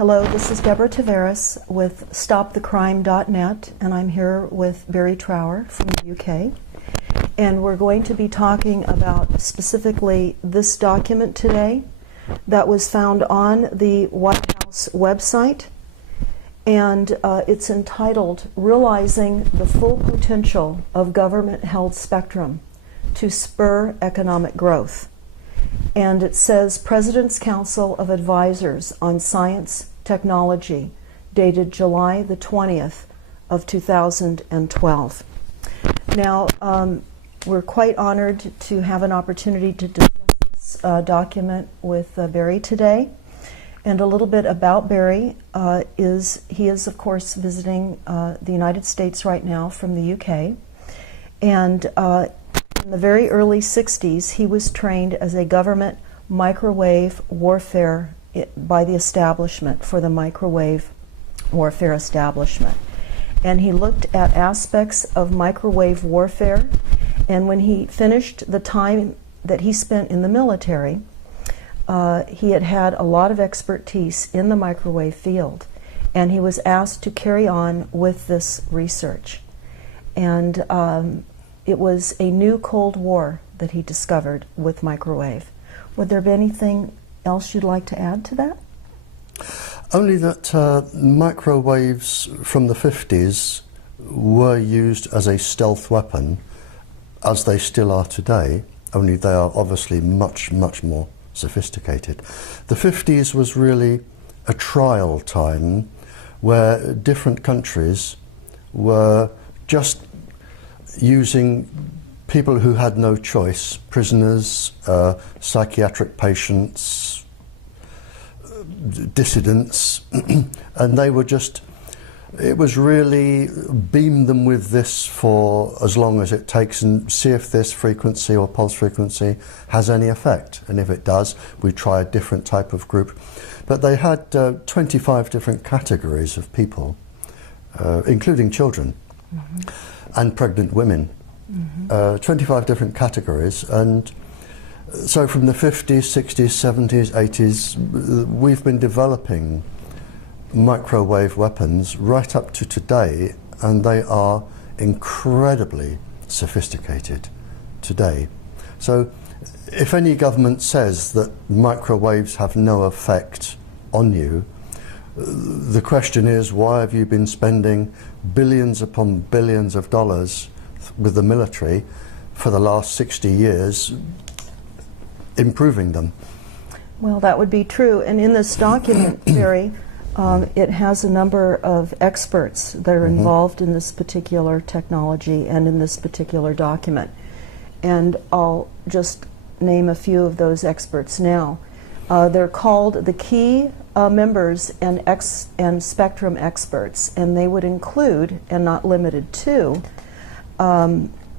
Hello, this is Deborah Tavares with StopTheCrime.net, and I'm here with Barrie Trower from the UK. And we're going to be talking about specifically this document today that was found on the White House website. And it's entitled, Realizing the Full Potential of Government-Held Spectrum to Spur Economic Growth. And it says, President's Council of Advisors on Science Technology, dated July the 20th of 2012. Now, we're quite honored to have an opportunity to discuss this document with Barrie today. And a little bit about Barrie he is of course visiting the United States right now from the UK. And in the very early 60s, he was trained as a government microwave warfare by the establishment, for the microwave warfare establishment. And he looked at aspects of microwave warfare, and when he finished the time that he spent in the military, he had a lot of expertise in the microwave field, and he was asked to carry on with this research. And it was a new Cold War that he discovered with microwave. Would there be anything else you'd like to add to that? Only that microwaves from the 50s were used as a stealth weapon, as they still are today, only they are obviously much, much more sophisticated. The 50s was really a trial time where different countries were just using people who had no choice, prisoners, psychiatric patients, dissidents, and they were just, it was really beam them with this for as long as it takes and see if this frequency or pulse frequency has any effect. And if it does, we try a different type of group. But they had 25 different categories of people, including children. And pregnant women, 25 different categories. And so from the 50s, 60s, 70s, 80s, we've been developing microwave weapons right up to today, and they are incredibly sophisticated today. So if any government says that microwaves have no effect on you, the question is, why have you been spending billions upon billions of dollars with the military for the last 60 years improving them? Well, that would be true. And in this document, Barrie, it has a number of experts that are involved in this particular technology and in this particular document. And I'll just name a few of those experts now. They're called the key members and spectrum experts, and they would include, and not limited to,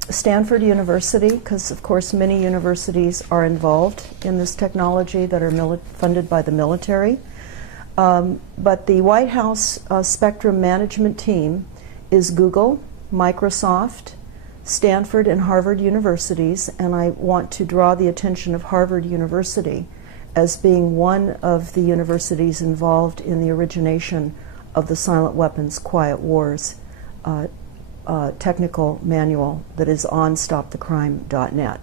Stanford University, because of course many universities are involved in this technology that are funded by the military. But the White House spectrum management team is Google, Microsoft, Stanford, and Harvard universities, and I want to draw the attention of Harvard University as being one of the universities involved in the origination of the Silent Weapons Quiet Wars technical manual that is on StopTheCrime.net.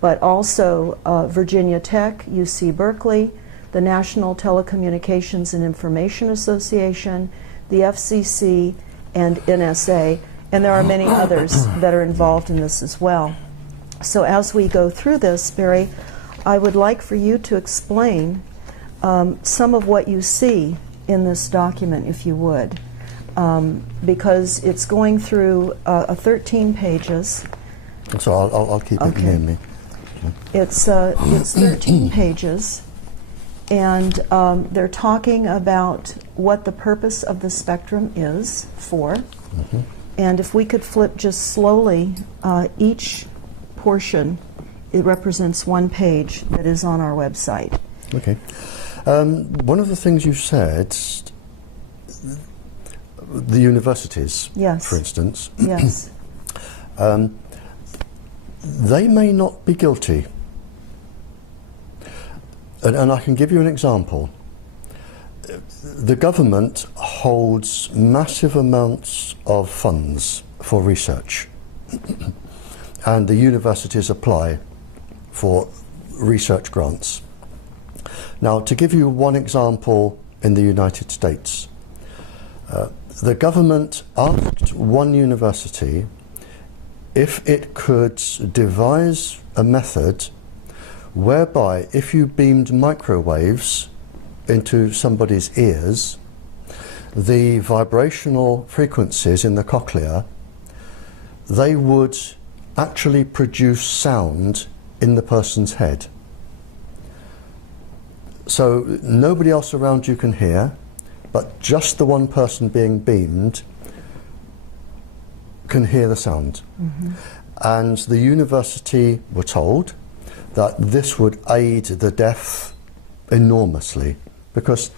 But also Virginia Tech, UC Berkeley, the National Telecommunications and Information Association, the FCC, and NSA, and there are many others that are involved in this as well. So as we go through this, Barrie, I would like for you to explain some of what you see in this document, if you would, because it's going through 13 pages. So I'll keep it near me. It's 13 pages, and they're talking about what the purpose of the spectrum is for. And if we could flip just slowly, each portion, it represents one page that is on our website. Okay. One of the things you said, the universities, yes, for instance, yes, they may not be guilty. And I can give you an example. the government holds massive amounts of funds for research, and the universities apply for research grants. Now, to give you one example in the United States, the government asked one university if it could devise a method whereby if you beamed microwaves into somebody's ears, the vibrational frequencies in the cochlea, they would actually produce sound in the person's head. So nobody else around you can hear, but just the one person being beamed can hear the sound. Mm-hmm. And the university were told that this would aid the deaf enormously, because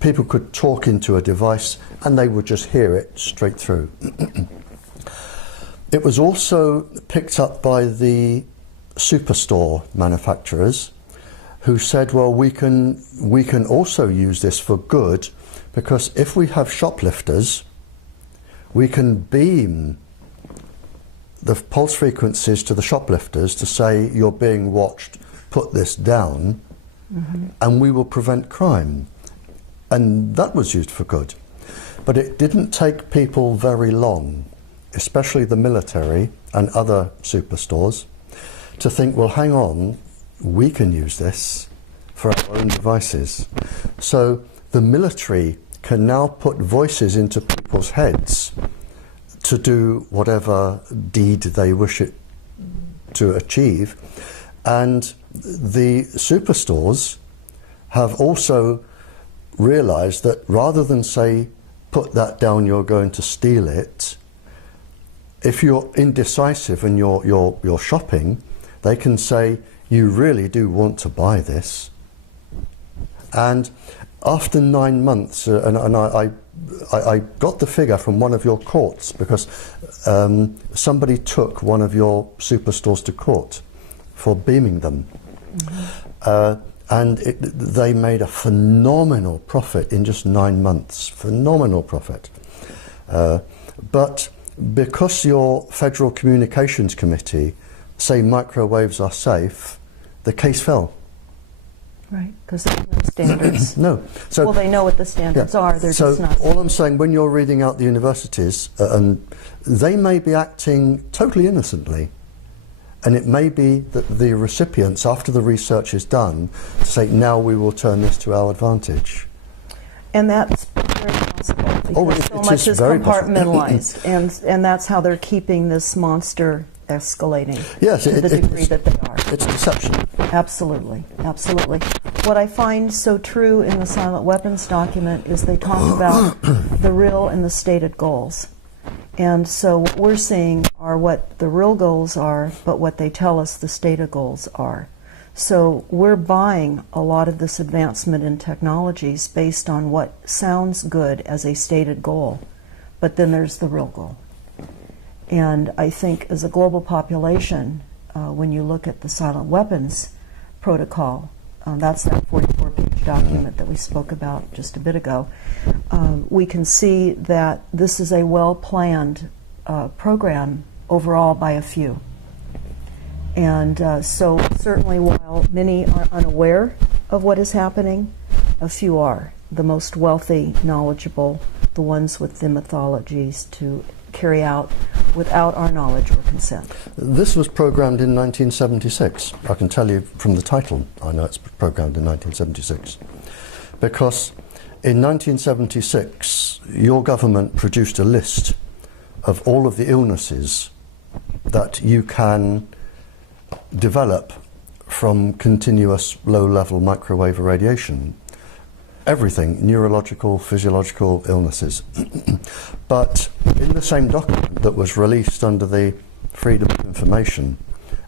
people could talk into a device and they would just hear it straight through. It was also picked up by the superstore manufacturers, who said, well, we can also use this for good, because if we have shoplifters, we can beam the pulse frequencies to the shoplifters to say, you're being watched, put this down, mm-hmm. and we will prevent crime. And that was used for good. But it didn't take people very long, especially the military and other superstores, to think, well, hang on, we can use this for our own devices. So the military can now put voices into people's heads to do whatever deed they wish it to achieve. And the superstores have also realized that rather than say, put that down, you're going to steal it, if you're indecisive and you're shopping, they can say, you really do want to buy this. And after 9 months, and I got the figure from one of your courts, because somebody took one of your superstores to court for beaming them. Mm-hmm. And they made a phenomenal profit in just 9 months, phenomenal profit. But because your Federal Communications Committee say microwaves are safe, the case fell. Right, because there's no standards. No. So, well, they know what the standards are, they're just not. All I'm saying, when you're reading out the universities, and they may be acting totally innocently, and it may be that the recipients, after the research is done, say, now we will turn this to our advantage. And that's very possible, because so much is very compartmentalized, and that's how they're keeping this monster escalating. Yes, to the degree that they are. It's deception. Absolutely, absolutely. What I find so true in the silent weapons document is they talk about the real and the stated goals. And so what we're seeing are what the real goals are, but what they tell us the stated goals are. So we're buying a lot of this advancement in technologies based on what sounds good as a stated goal, but then there's the real goal. And I think as a global population, when you look at the silent weapons protocol, that's that 44-page document that we spoke about just a bit ago, we can see that this is a well-planned program overall by a few. And so certainly while many are unaware of what is happening, a few are. The most wealthy, knowledgeable, the ones with the mythologies to carry out without our knowledge or consent. This was programmed in 1976. I can tell you from the title, I know it's programmed in 1976. Because in 1976, your government produced a list of all of the illnesses that you can develop from continuous low-level microwave irradiation. Everything, neurological, physiological illnesses. But in the same document that was released under the Freedom of Information,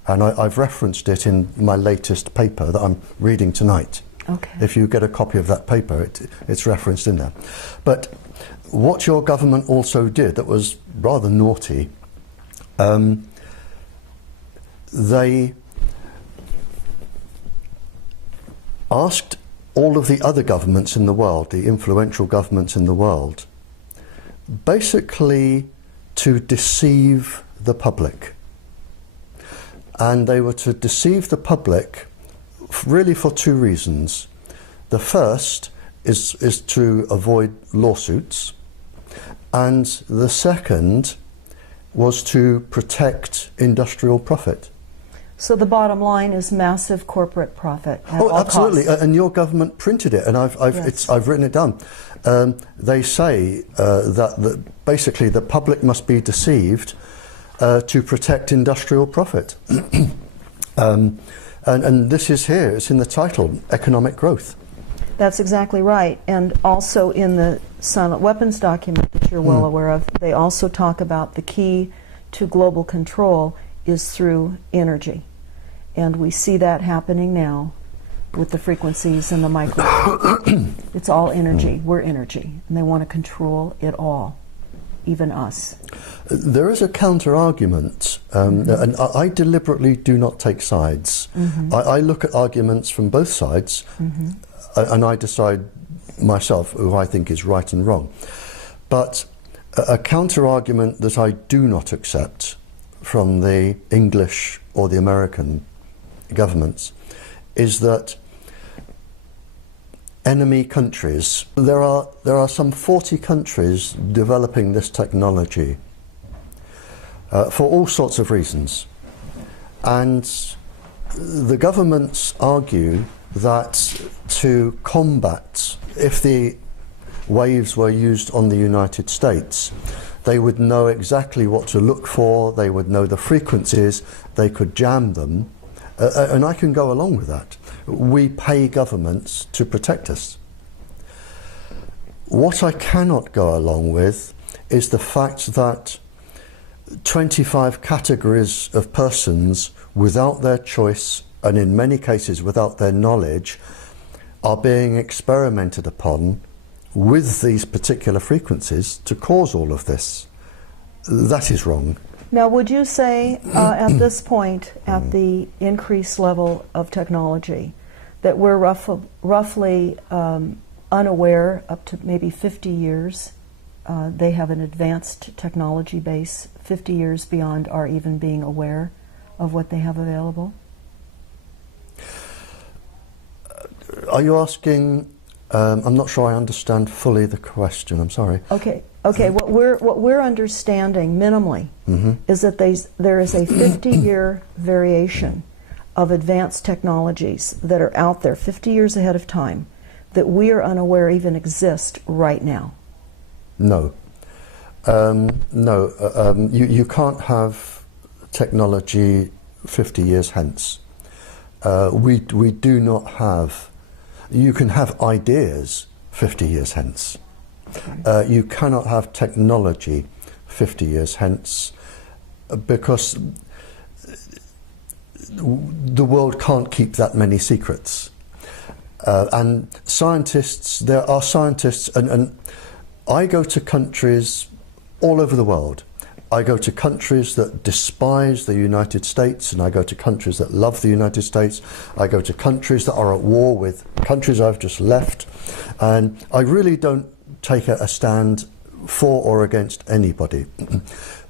and I've referenced it in my latest paper that I'm reading tonight. Okay. If you get a copy of that paper, it's referenced in there. But what your government also did that was rather naughty, they asked all of the other governments in the world, the influential governments in the world, basically to deceive the public. And they were to deceive the public really for two reasons. The first is to avoid lawsuits, and the second was to protect industrial profit. So the bottom line is massive corporate profit at all absolutely, costs. and your government printed it, and I've written it down. They say that basically the public must be deceived to protect industrial profit. And this is here, it's in the title, economic growth. That's exactly right. And also in the silent weapons document that you're well aware of, they also talk about the key to global control is through energy. And we see that happening now with the frequencies and the micro. It's all energy. We're energy. And they want to control it all, even us. There is a counter-argument, and I deliberately do not take sides. I look at arguments from both sides, and I decide myself who I think is right and wrong. But a counter-argument that I do not accept from the English or the American governments is that enemy countries, there are some 40 countries developing this technology for all sorts of reasons, and the governments argue that to combat, if the waves were used on the United States, they would know exactly what to look for, they would know the frequencies, they could jam them, and I can go along with that. We pay governments to protect us. What I cannot go along with is the fact that 25 categories of persons without their choice, and in many cases without their knowledge, are being experimented upon with these particular frequencies to cause all of this. That is wrong. Now, would you say at this point, at the increased level of technology, that we're roughly unaware up to maybe 50 years? They have an advanced technology base 50 years beyond our even being aware of what they have available? Are you asking? I'm not sure I understand fully the question. I'm sorry. Okay. What we're understanding minimally is that there is a 50-year variation of advanced technologies that are out there 50 years ahead of time that we are unaware even exist right now. No. You can't have technology 50 years hence. We do not have. You can have ideas 50 years hence. You cannot have technology 50 years hence because the world can't keep that many secrets. And scientists, there are scientists, and I go to countries all over the world. I go to countries that despise the United States, and I go to countries that love the United States. I go to countries that are at war with countries I've just left. And I really don't take a stand for or against anybody.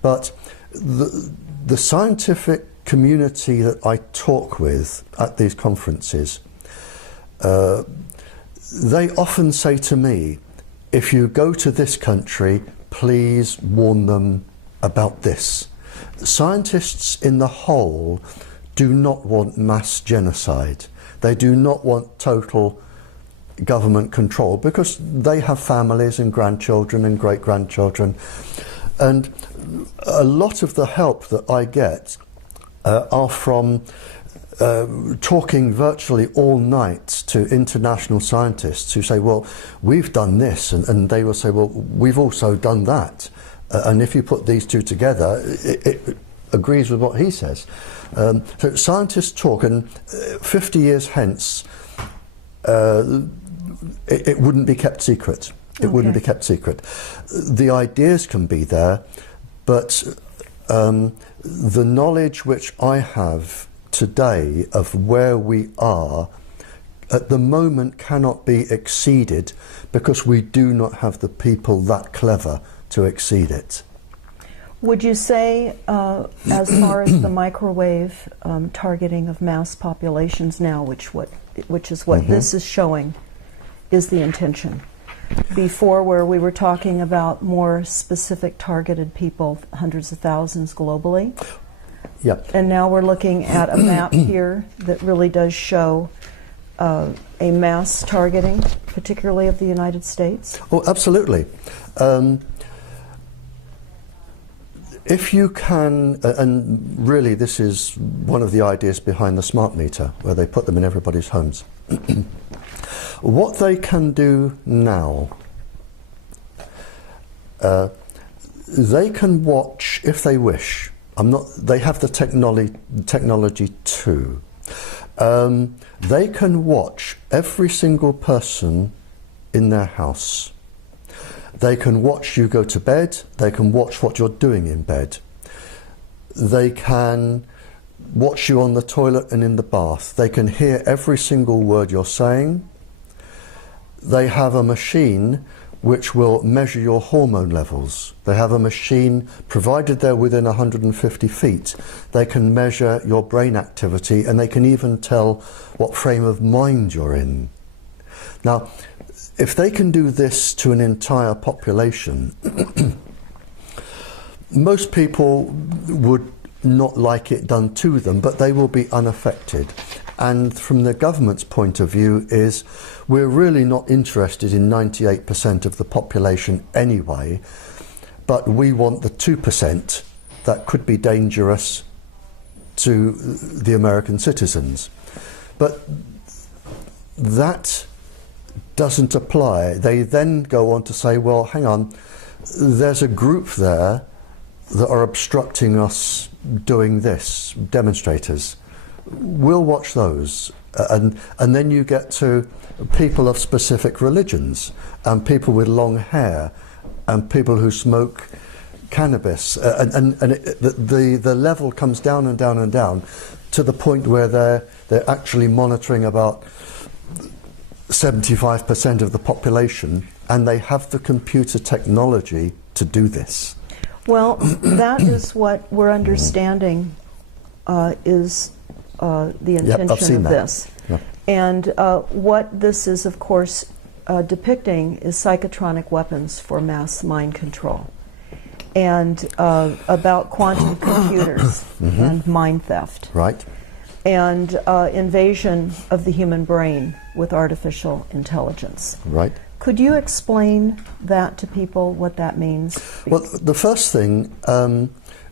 But the scientific community that I talk with at these conferences, they often say to me, if you go to this country, please warn them about this. Scientists in the whole do not want mass genocide. They do not want total government control because they have families and grandchildren and great-grandchildren. And a lot of the help that I get are from talking virtually all night to international scientists who say, well, we've done this, and they will say, well, we've also done that. And if you put these two together, it agrees with what he says. So scientists talk, and 50 years hence, it wouldn't be kept secret. It wouldn't be kept secret. The ideas can be there, but the knowledge which I have today of where we are at the moment cannot be exceeded because we do not have the people that clever to exceed it. Would you say, as far as the microwave targeting of mass populations now, which is what this is showing, is the intention? Before, where we were talking about more specific targeted people, hundreds of thousands globally. Yep. And now we're looking at a map here that really does show a mass targeting, particularly of the United States. Oh, absolutely. If you can, and really this is one of the ideas behind the smart meter, where they put them in everybody's homes. What they can do now, they can watch, if they wish, they have the technology too. They can watch every single person in their house. They can watch you go to bed. They can watch what you're doing in bed. They can watch you on the toilet and in the bath. They can hear every single word you're saying. They have a machine which will measure your hormone levels. They have a machine, provided they're within 150 feet, they can measure your brain activity, and they can even tell what frame of mind you're in. Now, if they can do this to an entire population, most people would not like it done to them, but they will be unaffected. And from the government's point of view is, we're really not interested in 98% of the population anyway, but we want the 2% that could be dangerous to the American citizens. But that doesn't apply. They then go on to say, well, hang on, there's a group there that are obstructing us doing this, demonstrators. We'll watch those. And then you get to people of specific religions, and people with long hair, and people who smoke cannabis. The level comes down and down and down to the point where they're actually monitoring about 75% of the population, and they have the computer technology to do this. Well, that is what we're understanding is the intention of this. Yep. And what this is, of course, depicting is psychotronic weapons for mass mind control, and about quantum computers and mind theft. Right. And invasion of the human brain with artificial intelligence. Right. Could you explain that to people, what that means? Well, the first thing,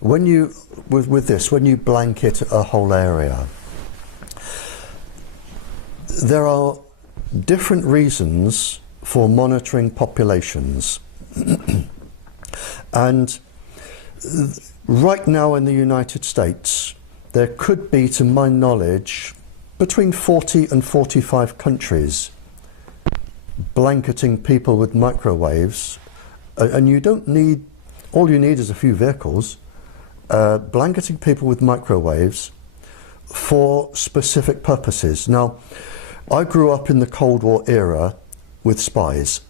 when you when you blanket a whole area, there are different reasons for monitoring populations. And right now in the United States, there could be, to my knowledge, between 40 and 45 countries blanketing people with microwaves, and you don't need, all you need is a few vehicles, blanketing people with microwaves for specific purposes. Now, I grew up in the Cold War era with spies,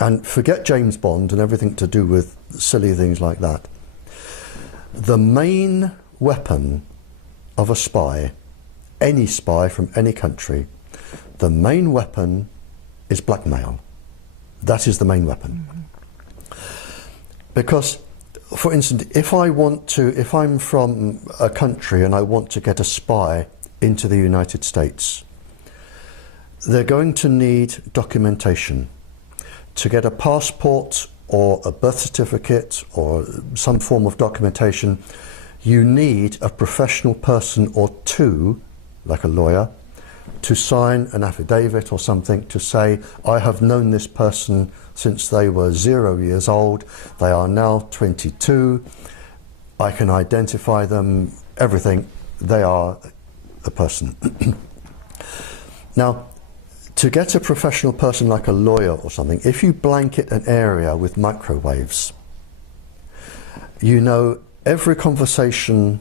and forget James Bond and everything to do with silly things like that. The main weapon of a spy, any spy from any country, the main weapon is blackmail. That is the main weapon. Because, for instance, if I'm from a country and I want to get a spy into the United States, they're going to need documentation. To get a passport or a birth certificate or some form of documentation, you need a professional person or two, like a lawyer, to sign an affidavit or something to say, I have known this person since they were 0 years old, they are now 22, I can identify them, everything, they are a person. Now, to get a professional person like a lawyer or something, if you blanket an area with microwaves, you know every conversation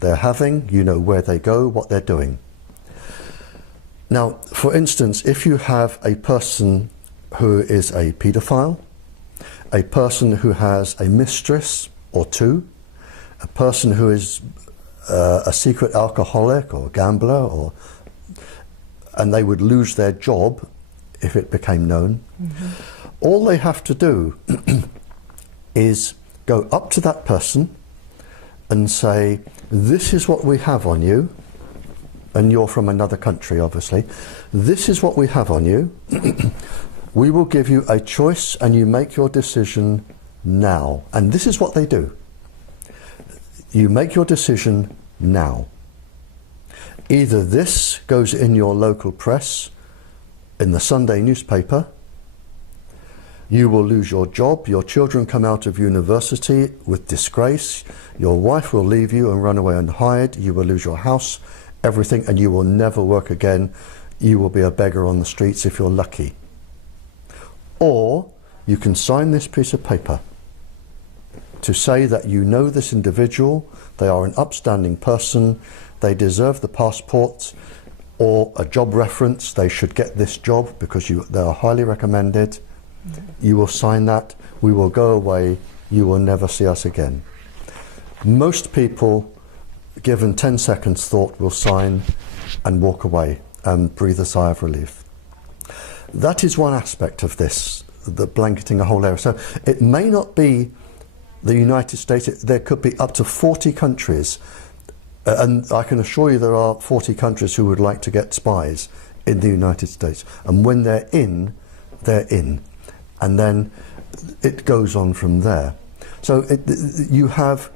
they're having, you know where they go, what they're doing. Now, for instance, if you have a person who is a paedophile, a person who has a mistress or two, a person who is a secret alcoholic or gambler, and they would lose their job if it became known, all they have to do is go up to that person and say, this is what we have on you, and you're from another country, obviously. This is what we have on you. We will give you a choice and you make your decision now. And this is what they do. You make your decision now. Either this goes in your local press, in the Sunday newspaper, you will lose your job, your children come out of university with disgrace, your wife will leave you and run away and hide, you will lose your house, everything, and you will never work again. You will be a beggar on the streets if you're lucky. Or you can sign this piece of paper to say that you know this individual, they are an upstanding person, they deserve the passport or a job reference, they should get this job because they are highly recommended. You will sign that, we will go away, you will never see us again. Most people, given 10 seconds thought, will sign and walk away and breathe a sigh of relief. That is one aspect of this, the blanketing a whole area. So it may not be the United States, there could be up to 40 countries, and I can assure you there are 40 countries who would like to get spies in the United States. And when they're in, they're in. And then it goes on from there. So you have,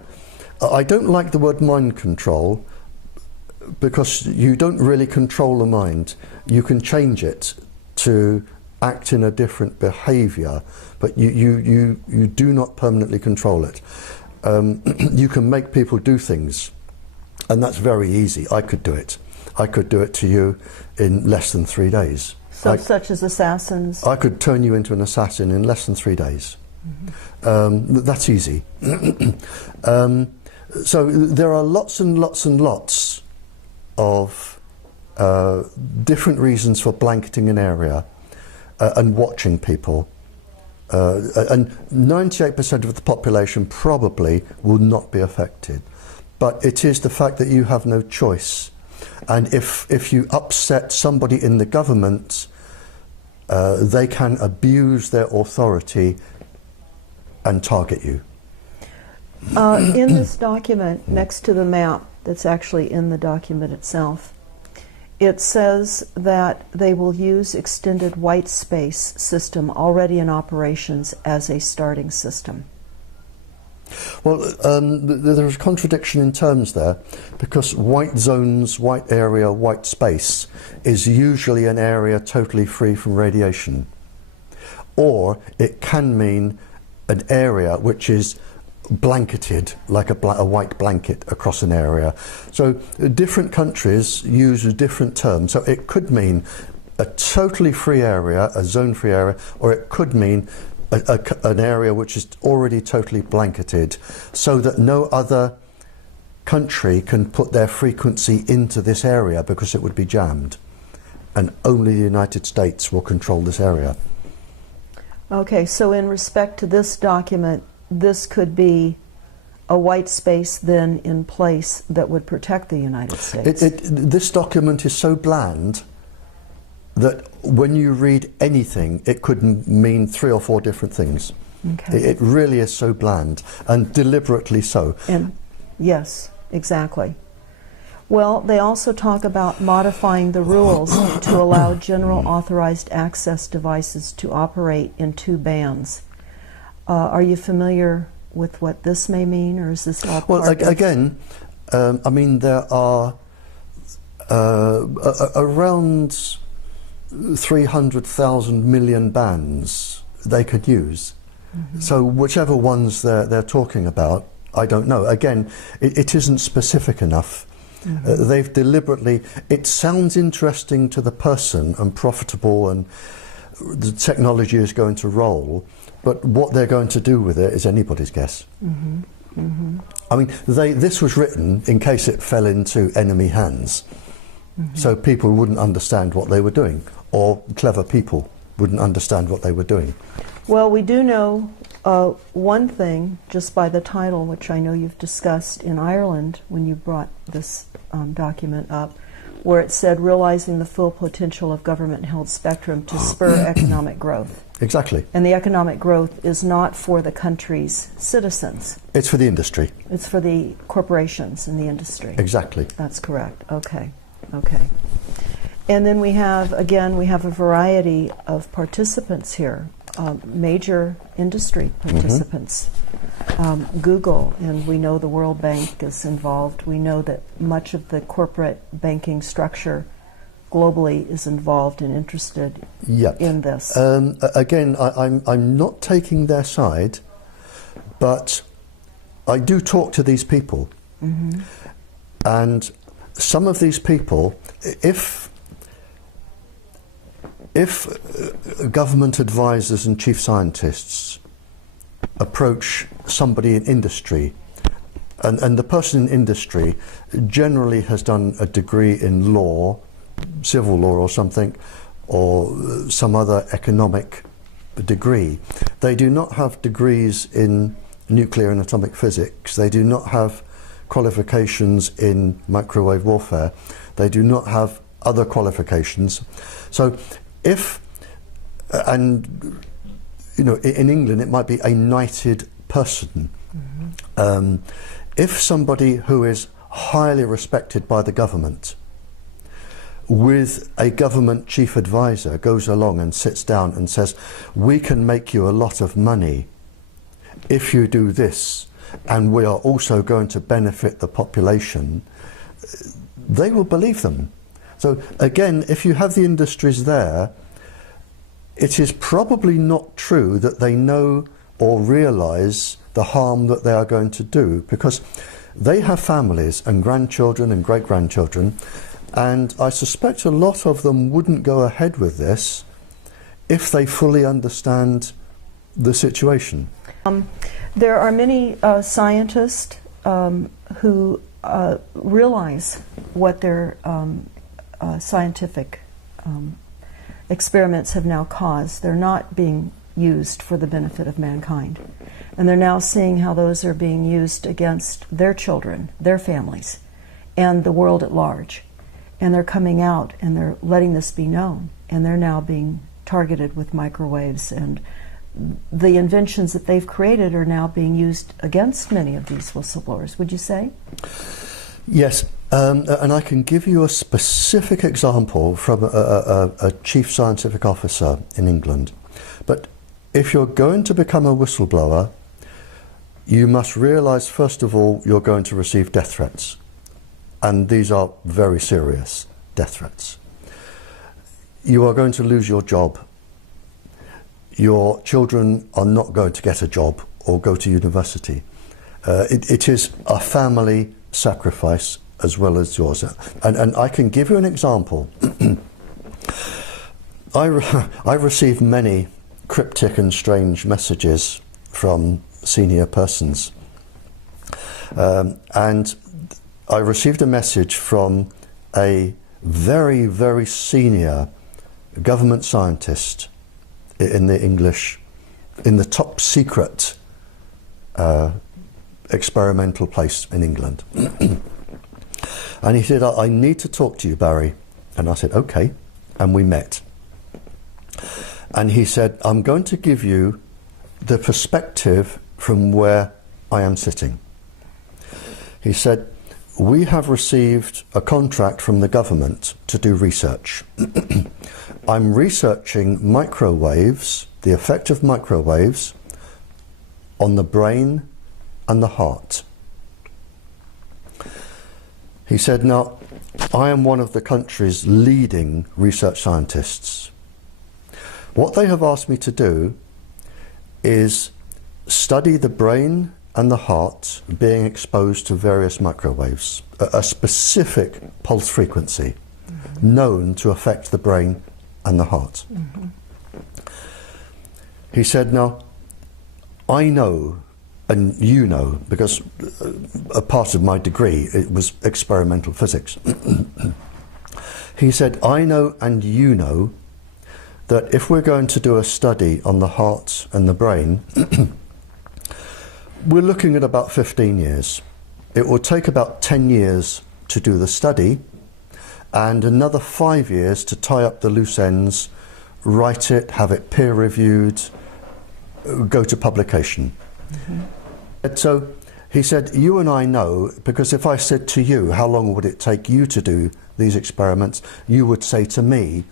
I don't like the word mind control, because you don't really control the mind. You can change it to act in a different behaviour, but you do not permanently control it. You can make people do things, and that's very easy. I could do it. I could do it to you in less than 3 days. So such as assassins? I could turn you into an assassin in less than 3 days. That's easy. So there are lots and lots and lots of different reasons for blanketing an area and watching people. And 98% of the population probably will not be affected. But it is the fact that you have no choice. And if you upset somebody in the government, they can abuse their authority and target you. In this document, next to the map that's actually in the document itself, it says that they will use extended white space system already in operations as a starting system. Well, there's a contradiction in terms there, because white zones, white area, white space is usually an area totally free from radiation. Or it can mean an area which is blanketed, like a white blanket across an area. So different countries use different terms. So it could mean a totally free area, a zone-free area, or it could mean an area which is already totally blanketed, so that no other country can put their frequency into this area because it would be jammed, and only the United States will control this area. Okay, so in respect to this document, this could be a white space then in place that would protect the United States. This document is so bland that when you read anything, it could mean 3 or 4 different things. Okay. It really is so bland, and deliberately so. And yes, exactly. Well, they also talk about modifying the rules to allow general authorized access devices to operate in 2 bands. Are you familiar with what this may mean, or is this all part Well, again, I mean, there are around 300,000 million bands they could use. So whichever ones they're talking about, I don't know. Again, it isn't specific enough. They've deliberately, it sounds interesting to the person and profitable, and the technology is going to roll, but what they're going to do with it is anybody's guess. I mean, this was written in case it fell into enemy hands. So people wouldn't understand what they were doing, or clever people wouldn't understand what they were doing. Well, we do know one thing just by the title, which I know you've discussed in Ireland when you brought this document up, where it said realizing the full potential of government-held spectrum to spur economic growth. Exactly. And the economic growth is not for the country's citizens. It's for the industry. It's for the corporations in the industry. Exactly. That's correct. Okay. Okay. And then we have, again, we have a variety of participants here, major industry participants. Google, and we know the World Bank is involved. We know that much of the corporate banking structure globally is involved and interested in this. Again, I'm not taking their side, but I do talk to these people. And some of these people, if government advisors and chief scientists approach somebody in industry, and the person in industry generally has done a degree in law, civil law or something, or some other economic degree. They do not have degrees in nuclear and atomic physics. They do not have qualifications in microwave warfare. They do not have other qualifications. So if, and you know, in England it might be a knighted person. If somebody who is highly respected by the government with a government chief advisor goes along and sits down and says, we can make you a lot of money if you do this, and we are also going to benefit the population, they will believe them. So again, if you have the industries there, it is probably not true that they know or realize the harm that they are going to do, because they have families and grandchildren and great-grandchildren, and I suspect a lot of them wouldn't go ahead with this if they fully understand the situation. There are many scientists who realize what their scientific experiments have now caused. They're not being used for the benefit of mankind. And they're now seeing how those are being used against their children, their families, and the world at large. And they're coming out and they're letting this be known. And they're now being targeted with microwaves, and the inventions that they've created are now being used against many of these whistleblowers, would you say? Yes, and I can give you a specific example from a chief scientific officer in England. But if you're going to become a whistleblower, you must realize, first of all, you're going to receive death threats. And these are very serious death threats. You are going to lose your job. Your children are not going to get a job or go to university. It is a family sacrifice as well as yours. And I can give you an example. I received many cryptic and strange messages from senior persons. And I received a message from a very, very senior government scientist in the top secret experimental place in England. And he said, I need to talk to you, Barrie. And I said, okay. And we met. And he said, I'm going to give you the perspective from where I am sitting. He said, we have received a contract from the government to do research. I'm researching microwaves, the effect of microwaves on the brain and the heart. He said, now, I am one of the country's leading research scientists. What they have asked me to do is study the brain and the heart being exposed to various microwaves, a specific pulse frequency known to affect the brain and the heart. He said, now, I know, and you know, because a part of my degree, it was experimental physics. He said, I know and you know that if we're going to do a study on the heart and the brain, we're looking at about 15 years. It will take about 10 years to do the study and another 5 years to tie up the loose ends, write it, have it peer reviewed, go to publication. Mm-hmm. So he said, you and I know, because if I said to you, how long would it take you to do these experiments, you would say to me,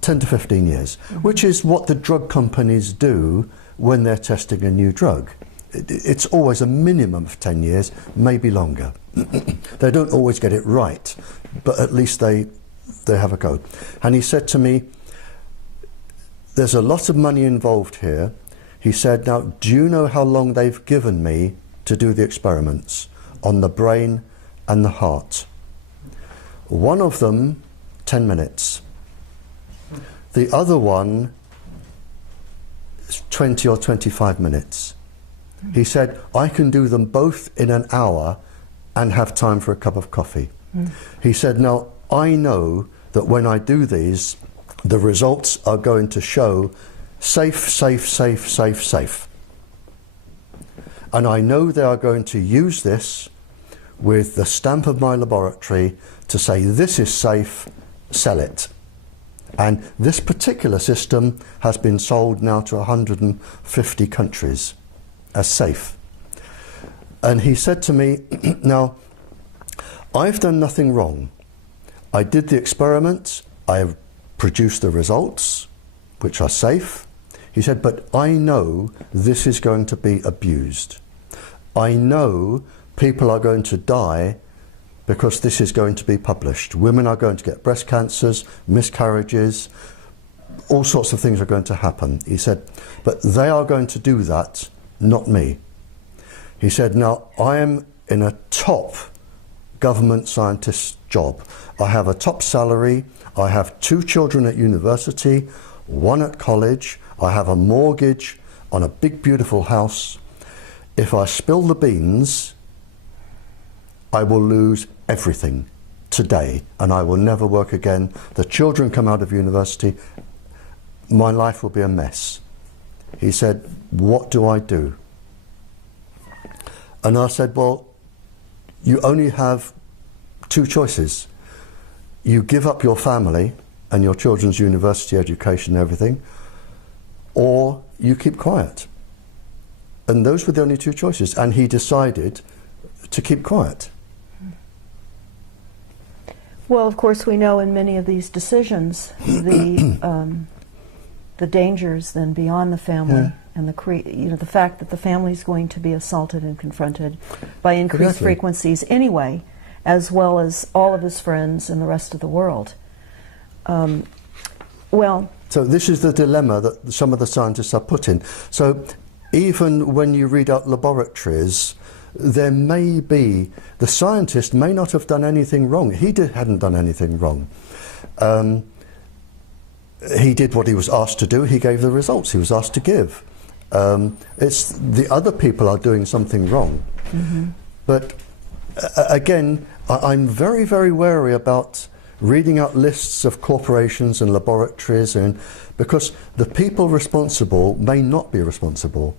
10 to 15 years, mm-hmm. which is what the drug companies do when they're testing a new drug. It's always a minimum of 10 years, maybe longer. They don't always get it right, but at least they have a go. And he said to me, there's a lot of money involved here. He said, now, do you know how long they've given me to do the experiments on the brain and the heart? One of them, 10 minutes. The other one is 20 or 25 minutes. He said, I can do them both in an hour and have time for a cup of coffee. He said, now, I know that when I do these, the results are going to show safe, safe, safe, safe, safe. And I know they are going to use this with the stamp of my laboratory to say, this is safe, sell it. And this particular system has been sold now to 150 countries as safe. And he said to me, now, I've done nothing wrong. I did the experiments, I have produced the results, which are safe. He said, but I know this is going to be abused. I know people are going to die because this is going to be published. Women are going to get breast cancers, miscarriages, all sorts of things are going to happen. He said, but they are going to do that, not me. He said, now, I am in a top government scientist job. I have a top salary, I have 2 children at university, 1 at college, I have a mortgage on a big beautiful house. If I spill the beans, I will lose everything today and I will never work again. The children come out of university, my life will be a mess. He said, what do I do? And I said, well, you only have 2 choices. You give up your family and your children's university education and everything, or you keep quiet. And those were the only 2 choices. And he decided to keep quiet. Well, of course, we know in many of these decisions the dangers then beyond the family, and the fact that the family is going to be assaulted and confronted by increased frequencies anyway, as well as all of his friends and the rest of the world. So this is the dilemma that some of the scientists are put in. So even when you read out laboratories, there may be, the scientist may not have done anything wrong. He hadn't done anything wrong. He did what he was asked to do. He gave the results he was asked to give. It's the other people are doing something wrong. Mm-hmm. But again, I'm very, very wary about reading out lists of corporations and laboratories, and because the people responsible may not be responsible.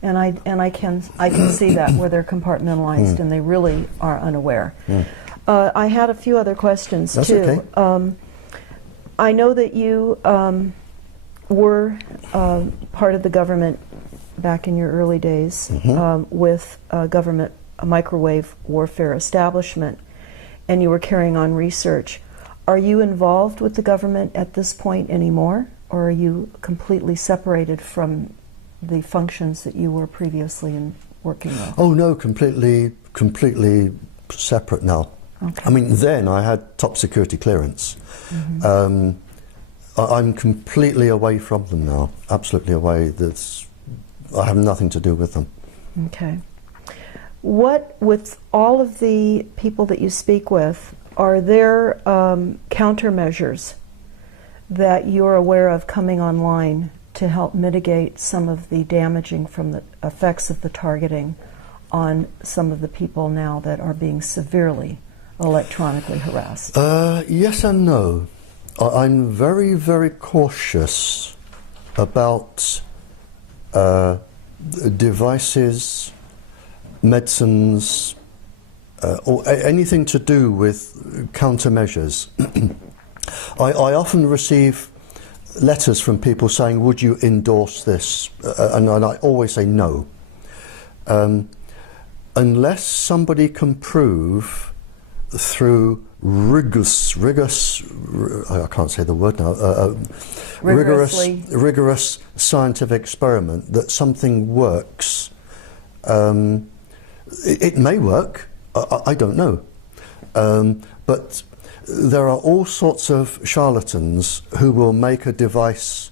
And I can see that where they're compartmentalized and they really are unaware. I had a few other questions That's too. Okay. I know that you were part of the government back in your early days with government microwave warfare establishment, and you were carrying on research. Are you involved with the government at this point anymore, or are you completely separated from the functions that you were previously working with? Oh no, completely separate now. Okay. I mean, then I had top security clearance. I'm completely away from them now, absolutely away. I have nothing to do with them. Okay. What, with all of the people that you speak with, are there countermeasures that you're aware of coming online to help mitigate some of the damaging from the effects of the targeting on some of the people now that are being severely electronically harassed? Yes and no. I'm very, very cautious about devices, medicines, or anything to do with countermeasures. I often receive letters from people saying, would you endorse this? And I always say no. Unless somebody can prove through rigorous, I can't say the word now, rigorous scientific experiment that something works, it may work, I don't know. But there are all sorts of charlatans who will make a device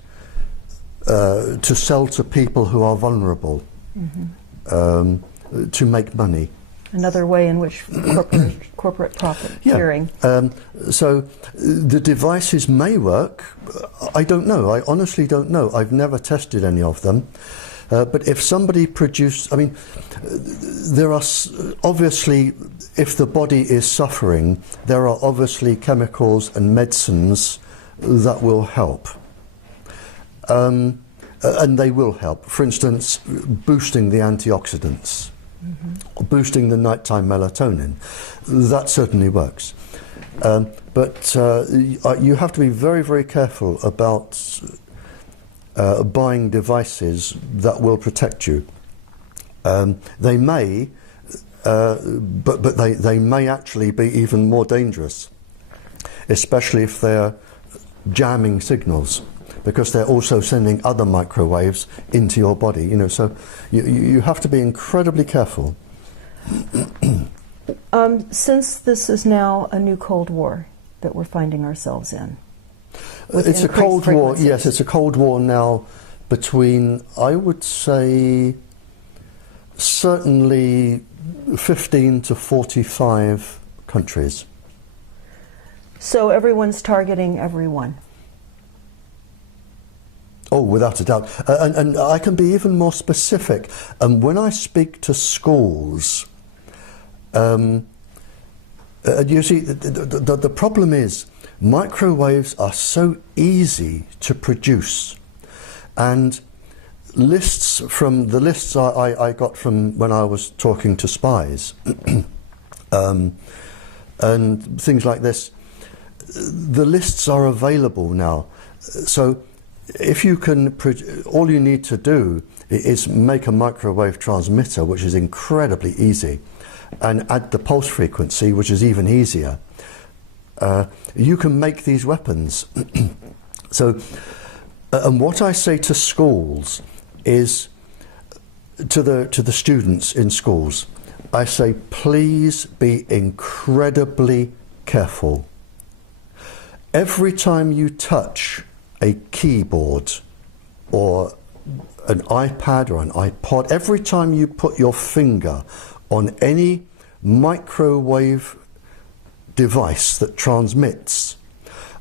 to sell to people who are vulnerable, to make money. Another way in which corporate profiteering. So the devices may work. I don't know. I honestly don't know. I've never tested any of them. But if somebody produced, I mean, there are obviously, if the body is suffering, there are obviously chemicals and medicines that will help. And they will help. For instance, boosting the antioxidants, boosting the nighttime melatonin. That certainly works. But you have to be very, very careful about buying devices that will protect you. They may, but they may actually be even more dangerous, especially if they're jamming signals, because they're also sending other microwaves into your body. You know, so you have to be incredibly careful. Since this is now a new Cold War that we're finding ourselves in, it's a Cold War. Yes, it's a Cold War now between, I would say, certainly 15 to 45 countries. So everyone's targeting everyone. Oh, without a doubt. And I can be even more specific. When I speak to schools, you see, the problem is microwaves are so easy to produce. And the lists I got from when I was talking to spies, and things like this, the lists are available now. So if you can, all you need to do is make a microwave transmitter, which is incredibly easy, and add the pulse frequency, which is even easier. You can make these weapons. So, and what I say to schools is, to the students in schools, I say, please be incredibly careful. Every time you touch a keyboard or an iPad or an iPod, every time you put your finger on any microwave device that transmits,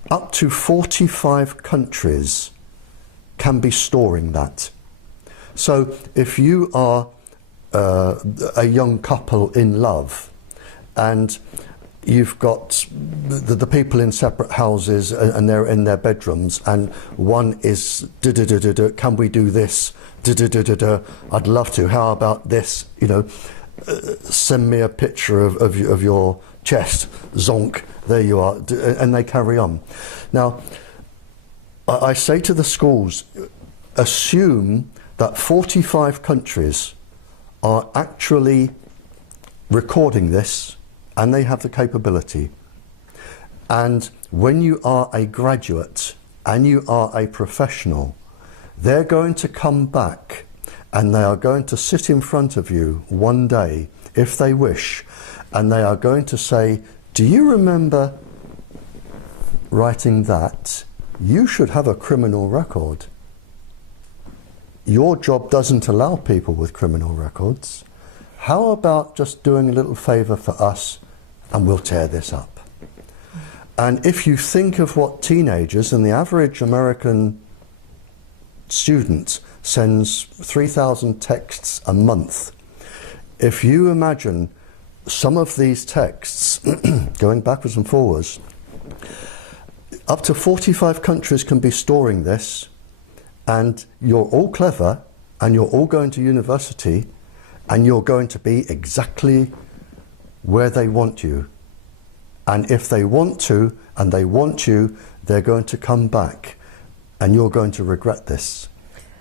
up to 45 countries can be storing that. So if you are a young couple in love and you've got the people in separate houses and they're in their bedrooms, and one is can we do this, I'd love to, how about this, you know, send me a picture of your chest, zonk, there you are, and they carry on. Now I say to the schools, assume that 45 countries are actually recording this, and they have the capability. And when you are a graduate and you are a professional, they're going to come back and they are going to sit in front of you one day, if they wish, and they are going to say, do you remember writing that? You should have a criminal record. Your job doesn't allow people with criminal records. How about just doing a little favour for us and we'll tear this up? And if you think of what teenagers, and the average American student sends 3,000 texts a month, if you imagine some of these texts, going backwards and forwards, up to 45 countries can be storing this, and you're all clever, and you're all going to university, and you're going to be exactly where they want you. And if they want to, and they want you, they're going to come back, and you're going to regret this.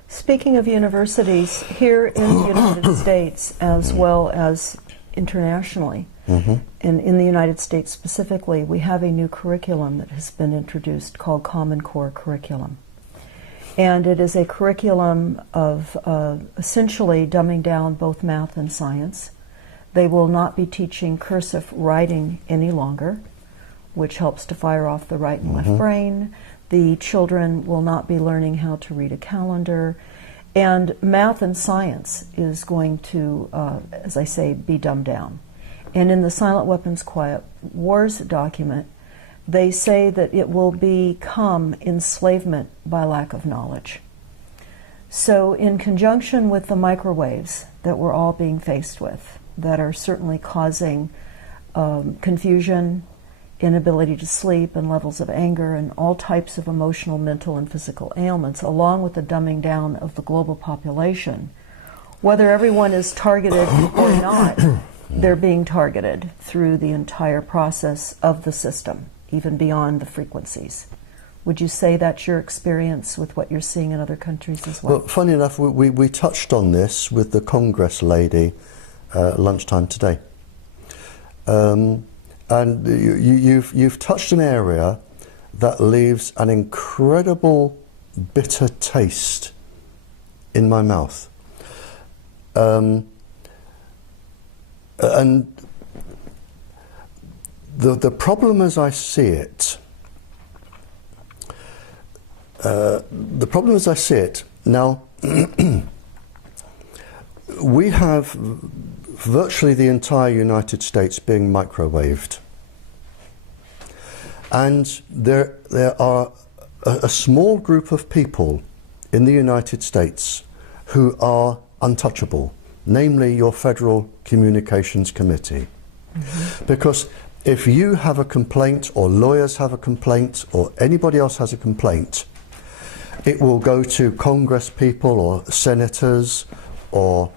Speaking of universities, here in the United States, as well as internationally, and in the United States specifically, we have a new curriculum that has been introduced called Common Core Curriculum. And it is a curriculum of essentially dumbing down both math and science. They will not be teaching cursive writing any longer, which helps to fire off the right and left brain. The children will not be learning how to read a calendar. And math and science is going to, as I say, be dumbed down. And in the Silent Weapons Quiet Wars document, they say that it will become enslavement by lack of knowledge. So in conjunction with the microwaves that we're all being faced with, that are certainly causing confusion, inability to sleep, and levels of anger, and all types of emotional, mental, and physical ailments, along with the dumbing down of the global population, whether everyone is targeted or not, they're being targeted through the entire process of the system, even beyond the frequencies. Would you say that's your experience with what you're seeing in other countries as well? Well, funny enough, we touched on this with the Congress lady lunchtime today. And you've touched an area that leaves an incredible bitter taste in my mouth. And the problem as I see it, now, we have virtually the entire United States being microwaved. And there are a small group of people in the United States who are untouchable, namely your Federal Communications Committee. Because if you have a complaint, or lawyers have a complaint, or anybody else has a complaint, it will go to Congress people or senators or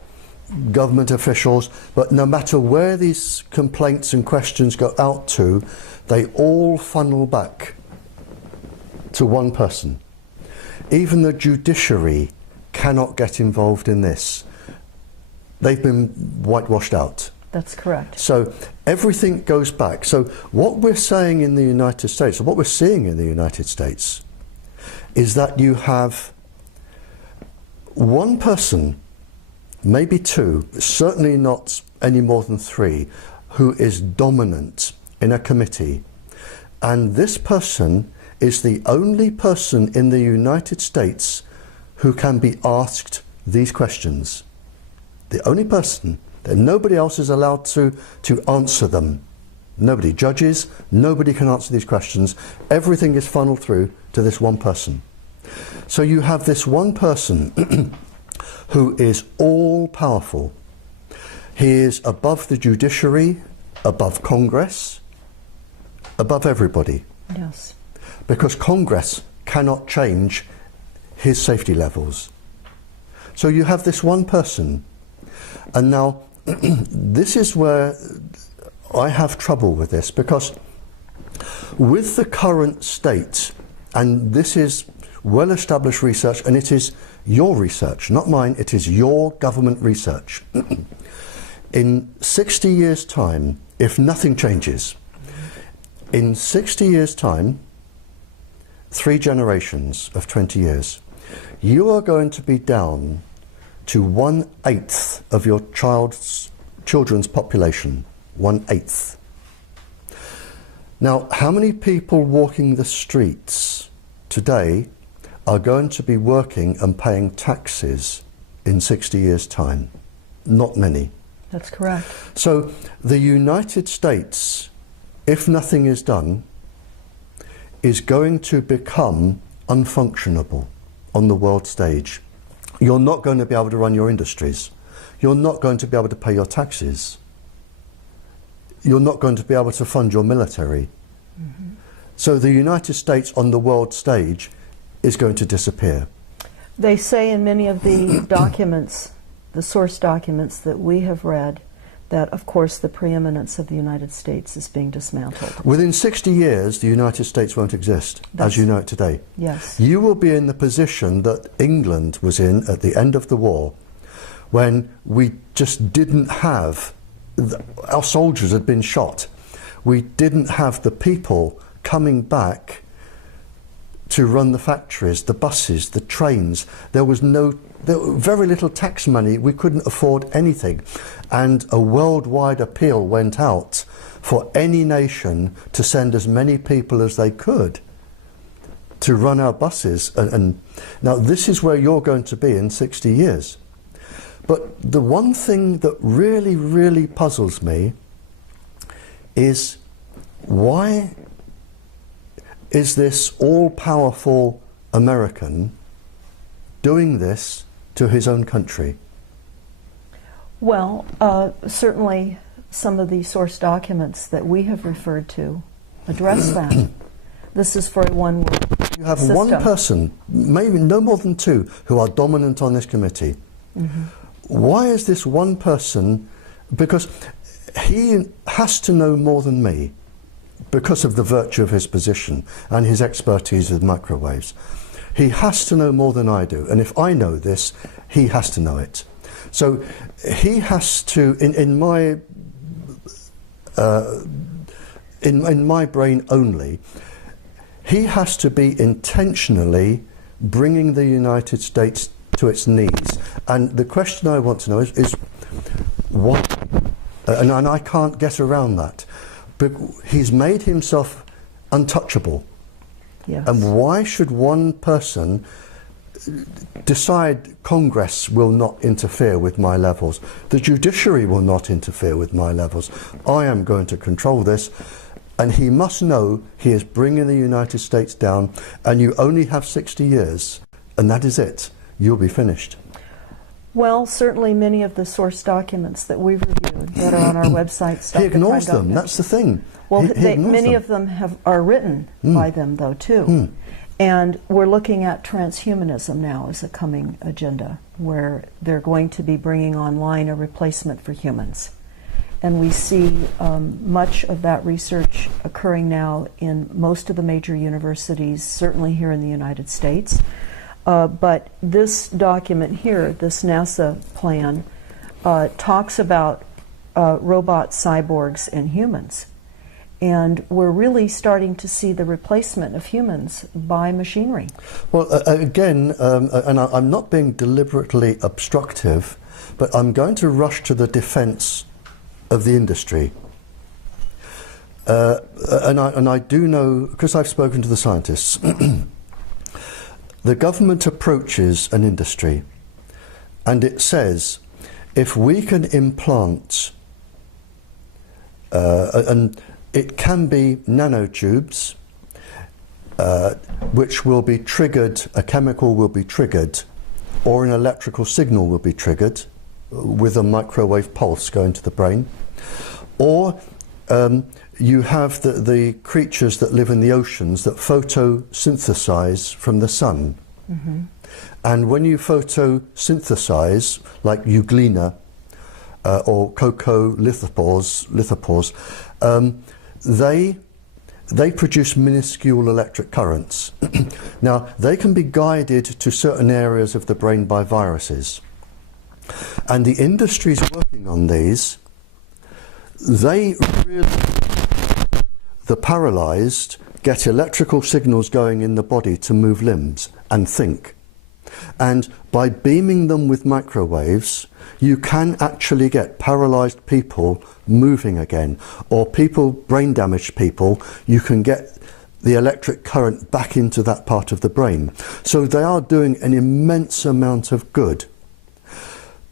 government officials, but no matter where these complaints and questions go out to, they all funnel back to one person. Even the judiciary cannot get involved in this. They've been whitewashed out. That's correct. So everything goes back. So what we're saying in the United States, or what we're seeing in the United States, is that you have one person, maybe two, certainly not any more than three, who is dominant in a committee. And this person is the only person in the United States who can be asked these questions. The only person. That nobody else is allowed to answer them. Nobody. Judges, nobody can answer these questions. Everything is funneled through to this one person. So you have this one person who is all powerful. He is above the judiciary, above Congress, above everybody. Yes. Because Congress cannot change his safety levels. So you have this one person. And now, this is where I have trouble with this, because with the current state, and this is well-established research, and it is your research, not mine, it is your government research. In 60 years' time, if nothing changes, in 60 years' time, 3 generations of 20 years, you are going to be down to 1/8 of your children's population. 1/8. Now, how many people walking the streets today are going to be working and paying taxes in 60 years' time? Not many. That's correct. So the United States, if nothing is done, is going to become unfunctionable on the world stage. You're not going to be able to run your industries. You're not going to be able to pay your taxes. you're not going to be able to fund your military. Mm-hmm. So the United States on the world stage is going to disappear. They say in many of the documents, the source documents that we have read, that of course the preeminence of the United States is being dismantled. Within 60 years, the United States won't exist as you know it today. Yes. You will be in the position that England was in at the end of the war, when we just didn't have, our soldiers had been shot. We didn't have the people coming back to run the factories, the buses, the trains. There was very little tax money. We couldn't afford anything. And a worldwide appeal went out for any nation to send as many people as they could to run our buses. And now this is where you're going to be in 60 years. But the one thing that really, really puzzles me is, why is this all-powerful American doing this to his own country? Well, certainly some of the source documents that we have referred to address that. This is for a one-world You have system. one person, maybe no more than two, who are dominant on this committee. Mm-hmm. Why is this one person? Because he has to know more than me, because of the virtue of his position and his expertise with microwaves. He has to know more than I do, and if I know this, he has to know it. So he has to, in my brain only, he has to be intentionally bringing the United States to its knees. And the question I want to know is why? And I can't get around that. But he's made himself untouchable. Yes. And why should one person decide Congress will not interfere with my levels? The judiciary will not interfere with my levels. I am going to control this. And he must know he is bringing the United States down, and you only have 60 years, and that is it. You'll be finished. Well, certainly many of the source documents that we've reviewed that are on our website. He ignores them. That's the thing. Well, he many of them are written by them, though, too. And we're looking at transhumanism now as a coming agenda, where they're going to be bringing online a replacement for humans. And we see much of that research occurring now in most of the major universities, certainly here in the United States. But this document here, this NASA plan, talks about robots, cyborgs, and humans. And we're really starting to see the replacement of humans by machinery. Well, again, and I'm not being deliberately obstructive, but I'm going to rush to the defense of the industry. And I do know, because I've spoken to the scientists, the government approaches an industry and it says, if we can implant, and it can be nanotubes, which will be triggered, a chemical will be triggered, or an electrical signal will be triggered with a microwave pulse going to the brain, or you have the creatures that live in the oceans that photosynthesize from the sun. Mm-hmm. And when you photosynthesize, like euglena or coccolithophores, they produce minuscule electric currents. Now, they can be guided to certain areas of the brain by viruses. And the industries working on these, they really, the paralyzed get electrical signals going in the body to move limbs and think. And by beaming them with microwaves, you can actually get paralyzed people moving again, or people, brain damaged people, you can get the electric current back into that part of the brain. So they are doing an immense amount of good.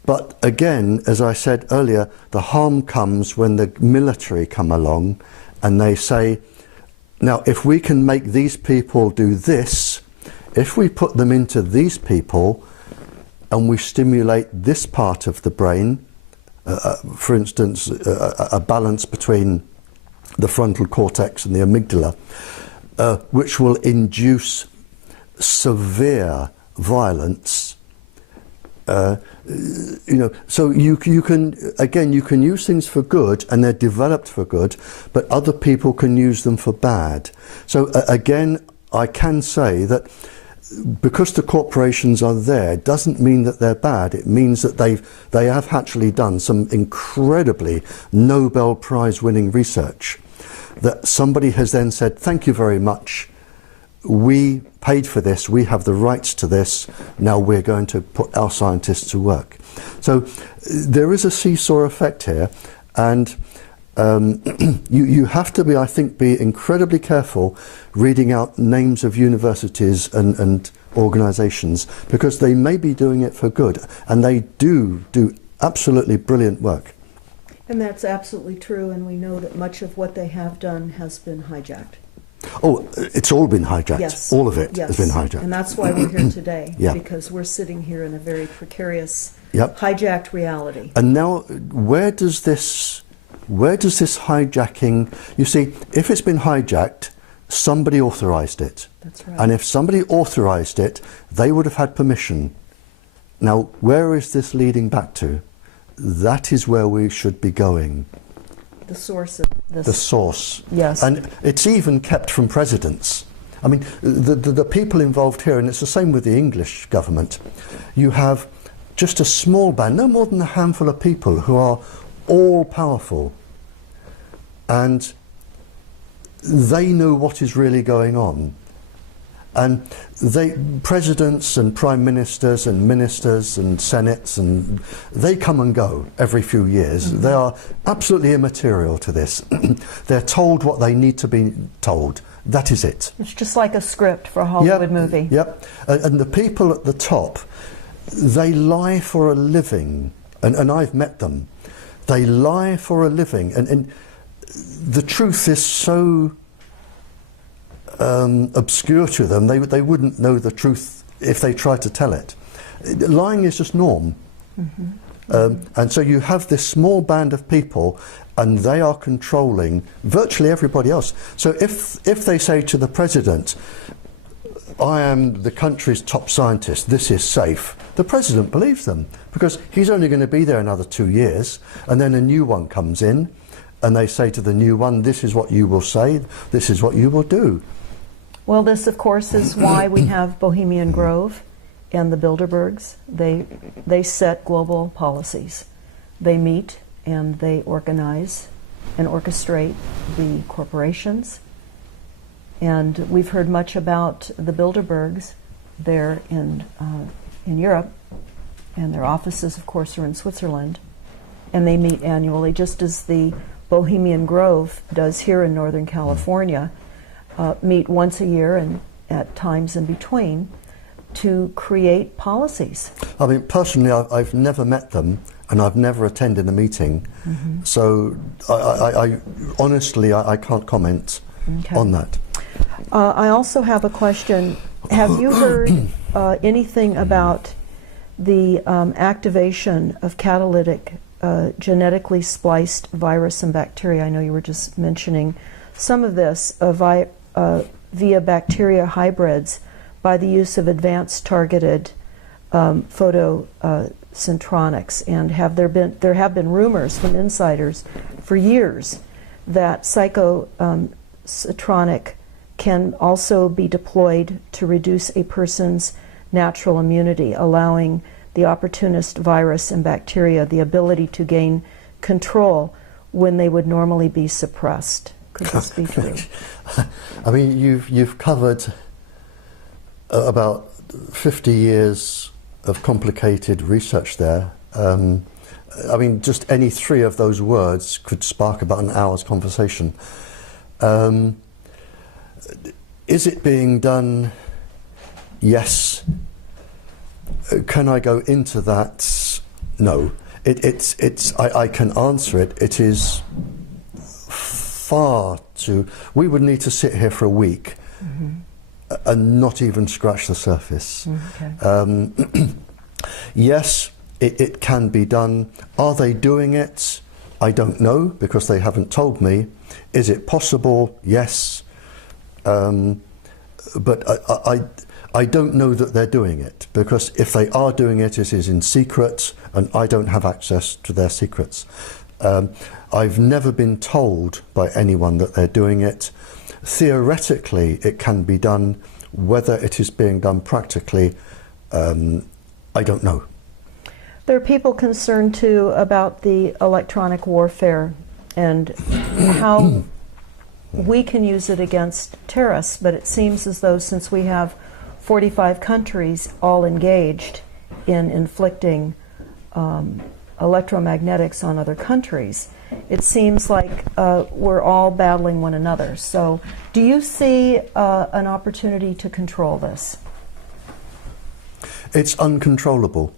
But again, as I said earlier, the harm comes when the military come along and they say, now if we can make these people do this, if we put them into these people and we stimulate this part of the brain, for instance, a balance between the frontal cortex and the amygdala, which will induce severe violence. So you can use things for good, and they're developed for good, but other people can use them for bad. So again, I can say that because the corporations are there doesn't mean that they're bad. It means that they have actually done some incredibly Nobel Prize winning research that somebody has then said, thank you very much, we paid for this, we have the rights to this, now we're going to put our scientists to work. So there is a seesaw effect here, and you have to be, I think, be incredibly careful reading out names of universities and organisations, because they may be doing it for good, and they do absolutely brilliant work. And that's absolutely true, and we know that much of what they have done has been hijacked. Oh, it's all been hijacked. Yes. All of it Yes. has been hijacked. And that's why we're here today, Yeah. because we're sitting here in a very precarious, Yep. hijacked reality. And now, where does this hijacking, you see, if it's been hijacked, somebody authorised it. That's right. And if somebody authorised it, they would have had permission. Now, where is this leading back to? That is where we should be going. The source of this. The source. Yes. And it's even kept from presidents. I mean, the people involved here, and it's the same with the English government, you have just a small band, no more than a handful of people who are all powerful, and they know what is really going on. And presidents and prime ministers and ministers and senates, and they come and go every few years. Mm-hmm. They are absolutely immaterial to this. They're told what they need to be told. That is it. It's just like a script for a Hollywood movie. Yep. And the people at the top, they lie for a living. And I've met them. They lie for a living. And the truth is so obscure to them, they wouldn't know the truth if they tried to tell it. Lying is just norm. Mm-hmm. And so you have this small band of people, and they are controlling virtually everybody else. So if they say to the president, I am the country's top scientist, this is safe, the president believes them, because he's only going to be there another 2 years, and then a new one comes in, and they say to the new one, this is what you will say, this is what you will do. Well, this, of course, is why we have Bohemian Grove and the Bilderbergs. They set global policies. They meet and they organize and orchestrate the corporations. And we've heard much about the Bilderbergs there in Europe, and their offices, of course, are in Switzerland. And they meet annually, just as the Bohemian Grove does here in Northern California. Meet once a year and at times in between to create policies. I mean, personally, I've never met them, and I've never attended a meeting. Mm-hmm. So I honestly, I can't comment on that. I also have a question. Have you heard anything about the activation of catalytic genetically spliced virus and bacteria? I know you were just mentioning some of this via bacteria hybrids by the use of advanced targeted photocentronics. And there have been rumors from insiders for years that psychocentronic can also be deployed to reduce a person's natural immunity, allowing the opportunist virus and bacteria the ability to gain control when they would normally be suppressed. Could this be true? I mean, you've covered about 50 years of complicated research there. I mean, just any three of those words could spark about an hour's conversation. Is it being done? Yes. Can I go into that? No. I can answer it. It is far too. We would need to sit here for a week and not even scratch the surface. Okay. Yes, it can be done. Are they doing it? I don't know, because they haven't told me. Is it possible? Yes. But I don't know that they're doing it, because if they are doing it, it is in secret, and I don't have access to their secrets. I've never been told by anyone that they're doing it. Theoretically, it can be done. Whether it is being done practically, I don't know. There are people concerned too about the electronic warfare and how we can use it against terrorists, but it seems as though since we have 45 countries all engaged in inflicting electromagnetics on other countries, it seems like we're all battling one another. So do you see an opportunity to control this? It's uncontrollable.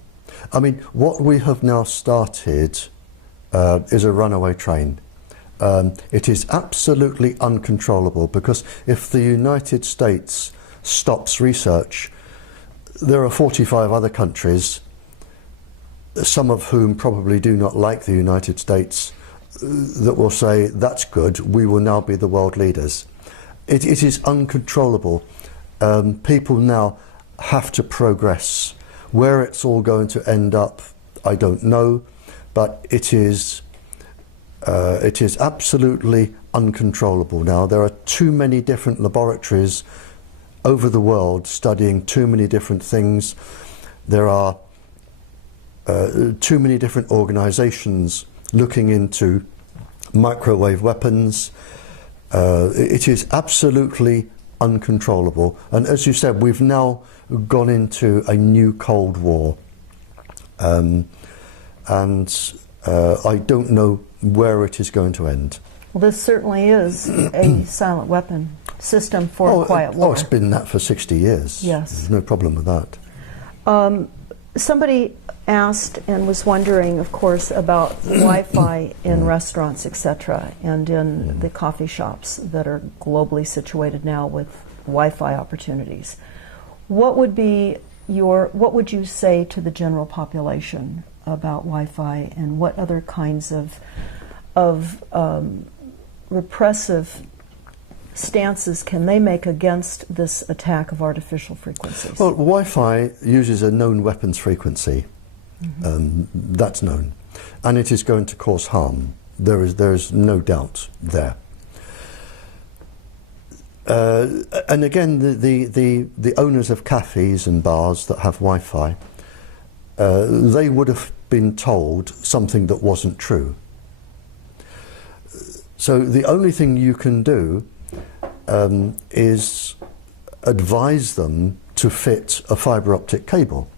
I mean, what we have now started is a runaway train. It is absolutely uncontrollable, because if the United States stops research, there are 45 other countries, some of whom probably do not like the United States, that will say, that's good, we will now be the world leaders. It is uncontrollable. People now have to progress. Where it's all going to end up, I don't know, but it is absolutely uncontrollable now. There are too many different laboratories over the world studying too many different things. There are too many different organizations looking into microwave weapons. It is absolutely uncontrollable. And as you said, we've now gone into a new Cold War. And I don't know where it is going to end. Well, this certainly is a silent weapon system for a quiet war. Oh, it's been that for 60 years. Yes. There's no problem with that. Somebody asked and was wondering, of course, about Wi-Fi in restaurants, etc., and in the coffee shops that are globally situated now with Wi-Fi opportunities. What would you say to the general population about Wi-Fi, and what other kinds of repressive stances can they make against this attack of artificial frequencies? Well, Wi-Fi uses a known weapons frequency. That's known, and it is going to cause harm. There is no doubt there. And again, the owners of cafes and bars that have Wi-Fi, they would have been told something that wasn't true. So the only thing you can do is advise them to fit a fibre optic cable,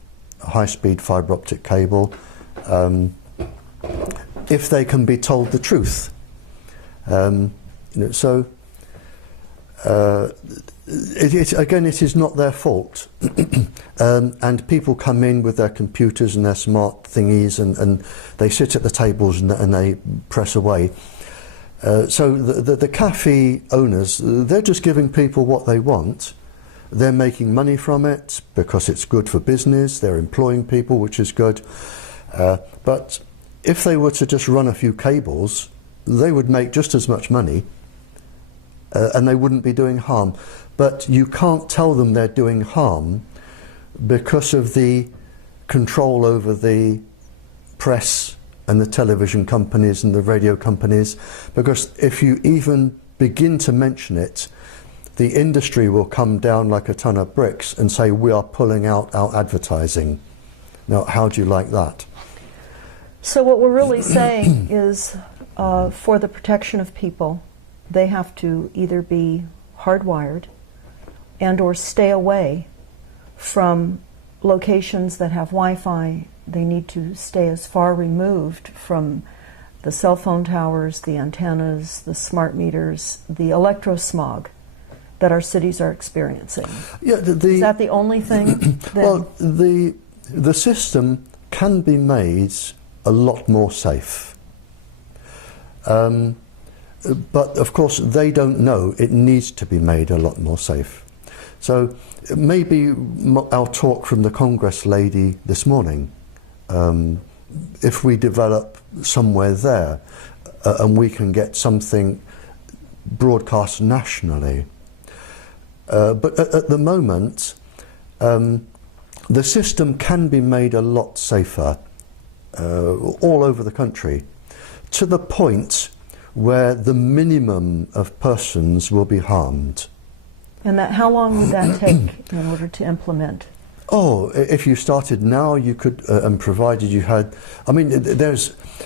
a high-speed fibre optic cable, if they can be told the truth. So again, it is not their fault. And people come in with their computers and their smart thingies, and they sit at the tables and they press away. So the cafe owners, they're just giving people what they want. They're making money from it because it's good for business. They're employing people, which is good. But if they were to just run a few cables, they would make just as much money, and they wouldn't be doing harm. But you can't tell them they're doing harm because of the control over the press and the television companies and the radio companies, because if you even begin to mention it, the industry will come down like a ton of bricks and say, we are pulling out our advertising. Now, how do you like that? So what we're really saying is, for the protection of people, they have to either be hardwired and or stay away from locations that have Wi-Fi. They need to stay as far removed from the cell phone towers, the antennas, the smart meters, the electrosmog that our cities are experiencing. Yeah, is that the only thing? Well, the system can be made a lot more safe. But of course they don't know it needs to be made a lot more safe. So maybe our talk from the Congress lady this morning if we develop somewhere there and we can get something broadcast nationally. But at the moment, the system can be made a lot safer all over the country, to the point where the minimum of persons will be harmed. And that, how long would that take in order to implement? Oh, if you started now, you could, and provided you had, I mean,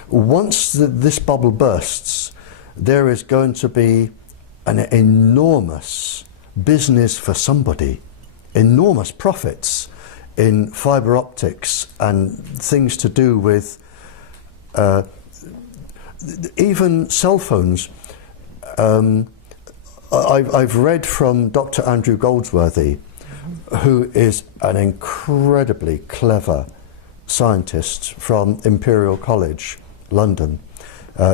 once this bubble bursts, there is going to be an enormous business for somebody, enormous profits in fibre optics and things to do with even cell phones. I've read from Dr. Andrew Goldsworthy, who is an incredibly clever scientist from Imperial College, London.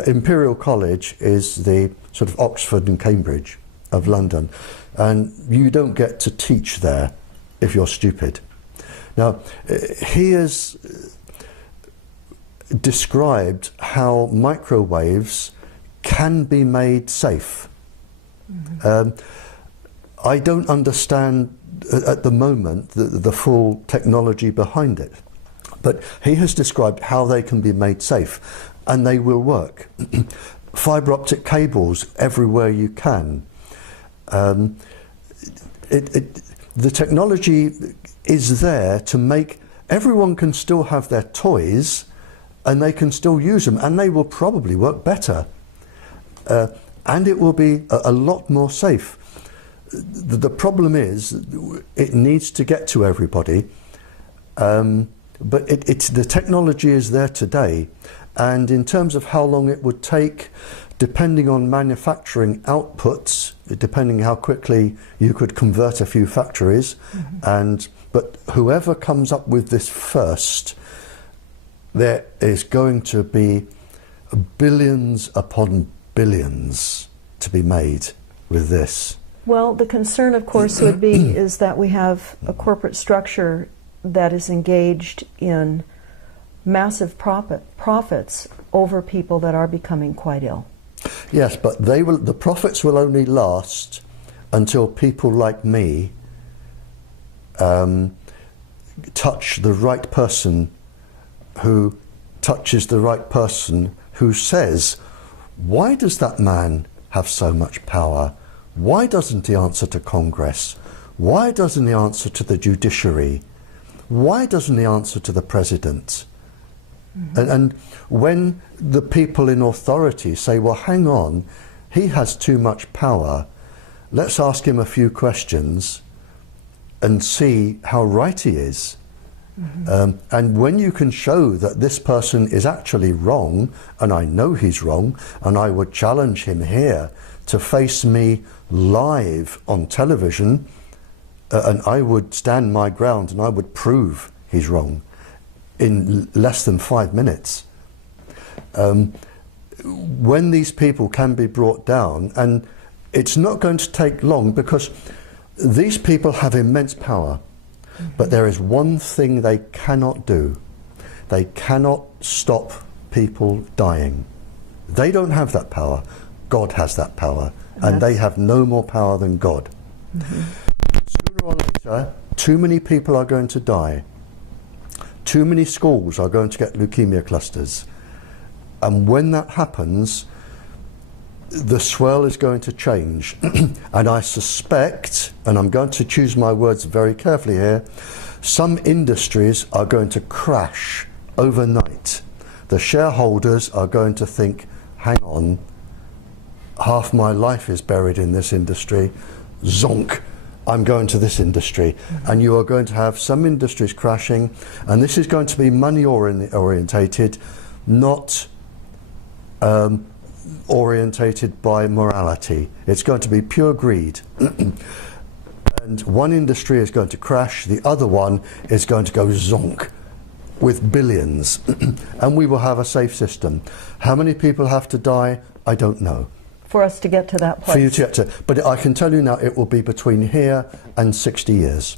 Imperial College is the sort of Oxford and Cambridge of London, and you don't get to teach there if you're stupid. Now, he has described how microwaves can be made safe. I don't understand at the moment the full technology behind it, but he has described how they can be made safe, and they will work. Fibre optic cables everywhere you can. The technology is there to make everyone can still have their toys, and they can still use them, and they will probably work better, and it will be a lot more safe. The problem is it needs to get to everybody, but the technology is there today, and in terms of how long it would take, depending on manufacturing outputs, depending how quickly you could convert a few factories, but whoever comes up with this first, there is going to be billions upon billions to be made with this. Well, the concern, of course, would be is that we have a corporate structure that is engaged in massive profits over people that are becoming quite ill. Yes, but the profits will only last until people like me touch the right person who touches the right person who says, why does that man have so much power? Why doesn't he answer to Congress? Why doesn't he answer to the judiciary? Why doesn't he answer to the president? And when the people in authority say, well, hang on, he has too much power, let's ask him a few questions and see how right he is. And when you can show that this person is actually wrong, and I know he's wrong, and I would challenge him here to face me live on television, and I would stand my ground and I would prove he's wrong in less than 5 minutes. When these people can be brought down, and it's not going to take long, because these people have immense power, but there is one thing they cannot do. They cannot stop people dying. They don't have that power. God has that power, and they have no more power than God. Sooner or later, too many people are going to die. Too many schools are going to get leukemia clusters. And when that happens, the swirl is going to change. And I suspect, and I'm going to choose my words very carefully here, some industries are going to crash overnight. The shareholders are going to think, hang on, half my life is buried in this industry, zonk, I'm going to this industry. And you are going to have some industries crashing, and this is going to be money orientated, not orientated by morality. It's going to be pure greed. And one industry is going to crash, the other one is going to go zonk with billions. And we will have a safe system. How many people have to die? I don't know. For us to get to that place. For you to get to, but I can tell you now, it will be between here and 60 years.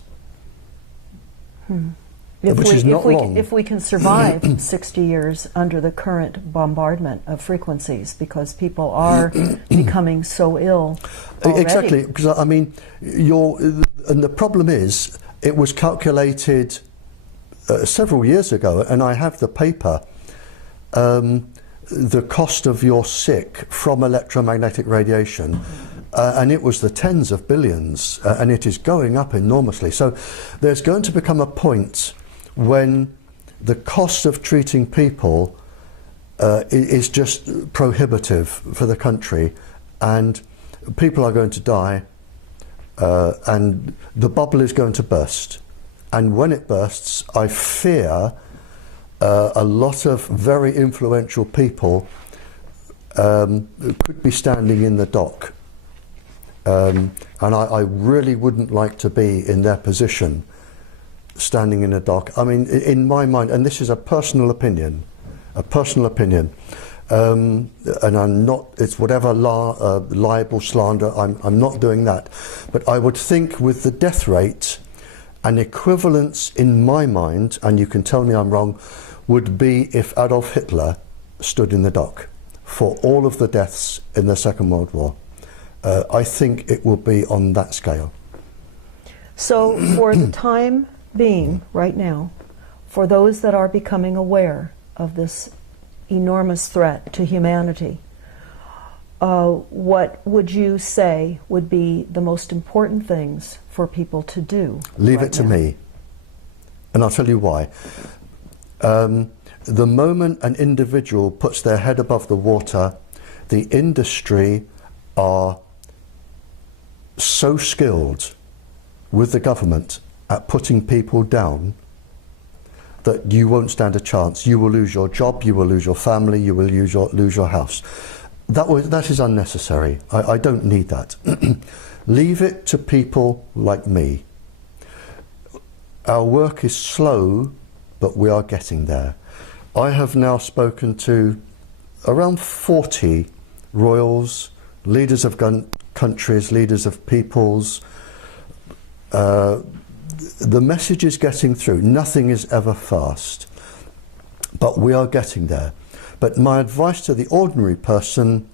which is not long. If we can survive 60 years under the current bombardment of frequencies, because people are becoming so ill already. Exactly, because I mean, and the problem is, it was calculated several years ago, and I have the paper, the cost of your sick from electromagnetic radiation, and it was the tens of billions, and it is going up enormously. So there's going to become a point when the cost of treating people is just prohibitive for the country, and people are going to die, and the bubble is going to burst. And when it bursts, I fear a lot of very influential people could be standing in the dock. And I really wouldn't like to be in their position, standing in a dock. I mean, in my mind, and this is a personal opinion, and I'm not, it's whatever libel, slander, I'm not doing that. But I would think with the death rate, an equivalence in my mind, and you can tell me I'm wrong, would be if Adolf Hitler stood in the dock for all of the deaths in the Second World War. I think it will be on that scale. So for the time being, right now, for those that are becoming aware of this enormous threat to humanity, what would you say would be the most important things for people to do? Leave right it to now? me. And I'll tell you why. The moment an individual puts their head above the water, the industry are so skilled with the government at putting people down that you won't stand a chance. You will lose your job, you will lose your family, you will lose your house. That is unnecessary. I don't need that. Leave it to people like me. Our work is slow, but we are getting there. I have now spoken to around 40 royals, leaders of countries, leaders of peoples. The message is getting through. Nothing is ever fast, but we are getting there. But my advice to the ordinary person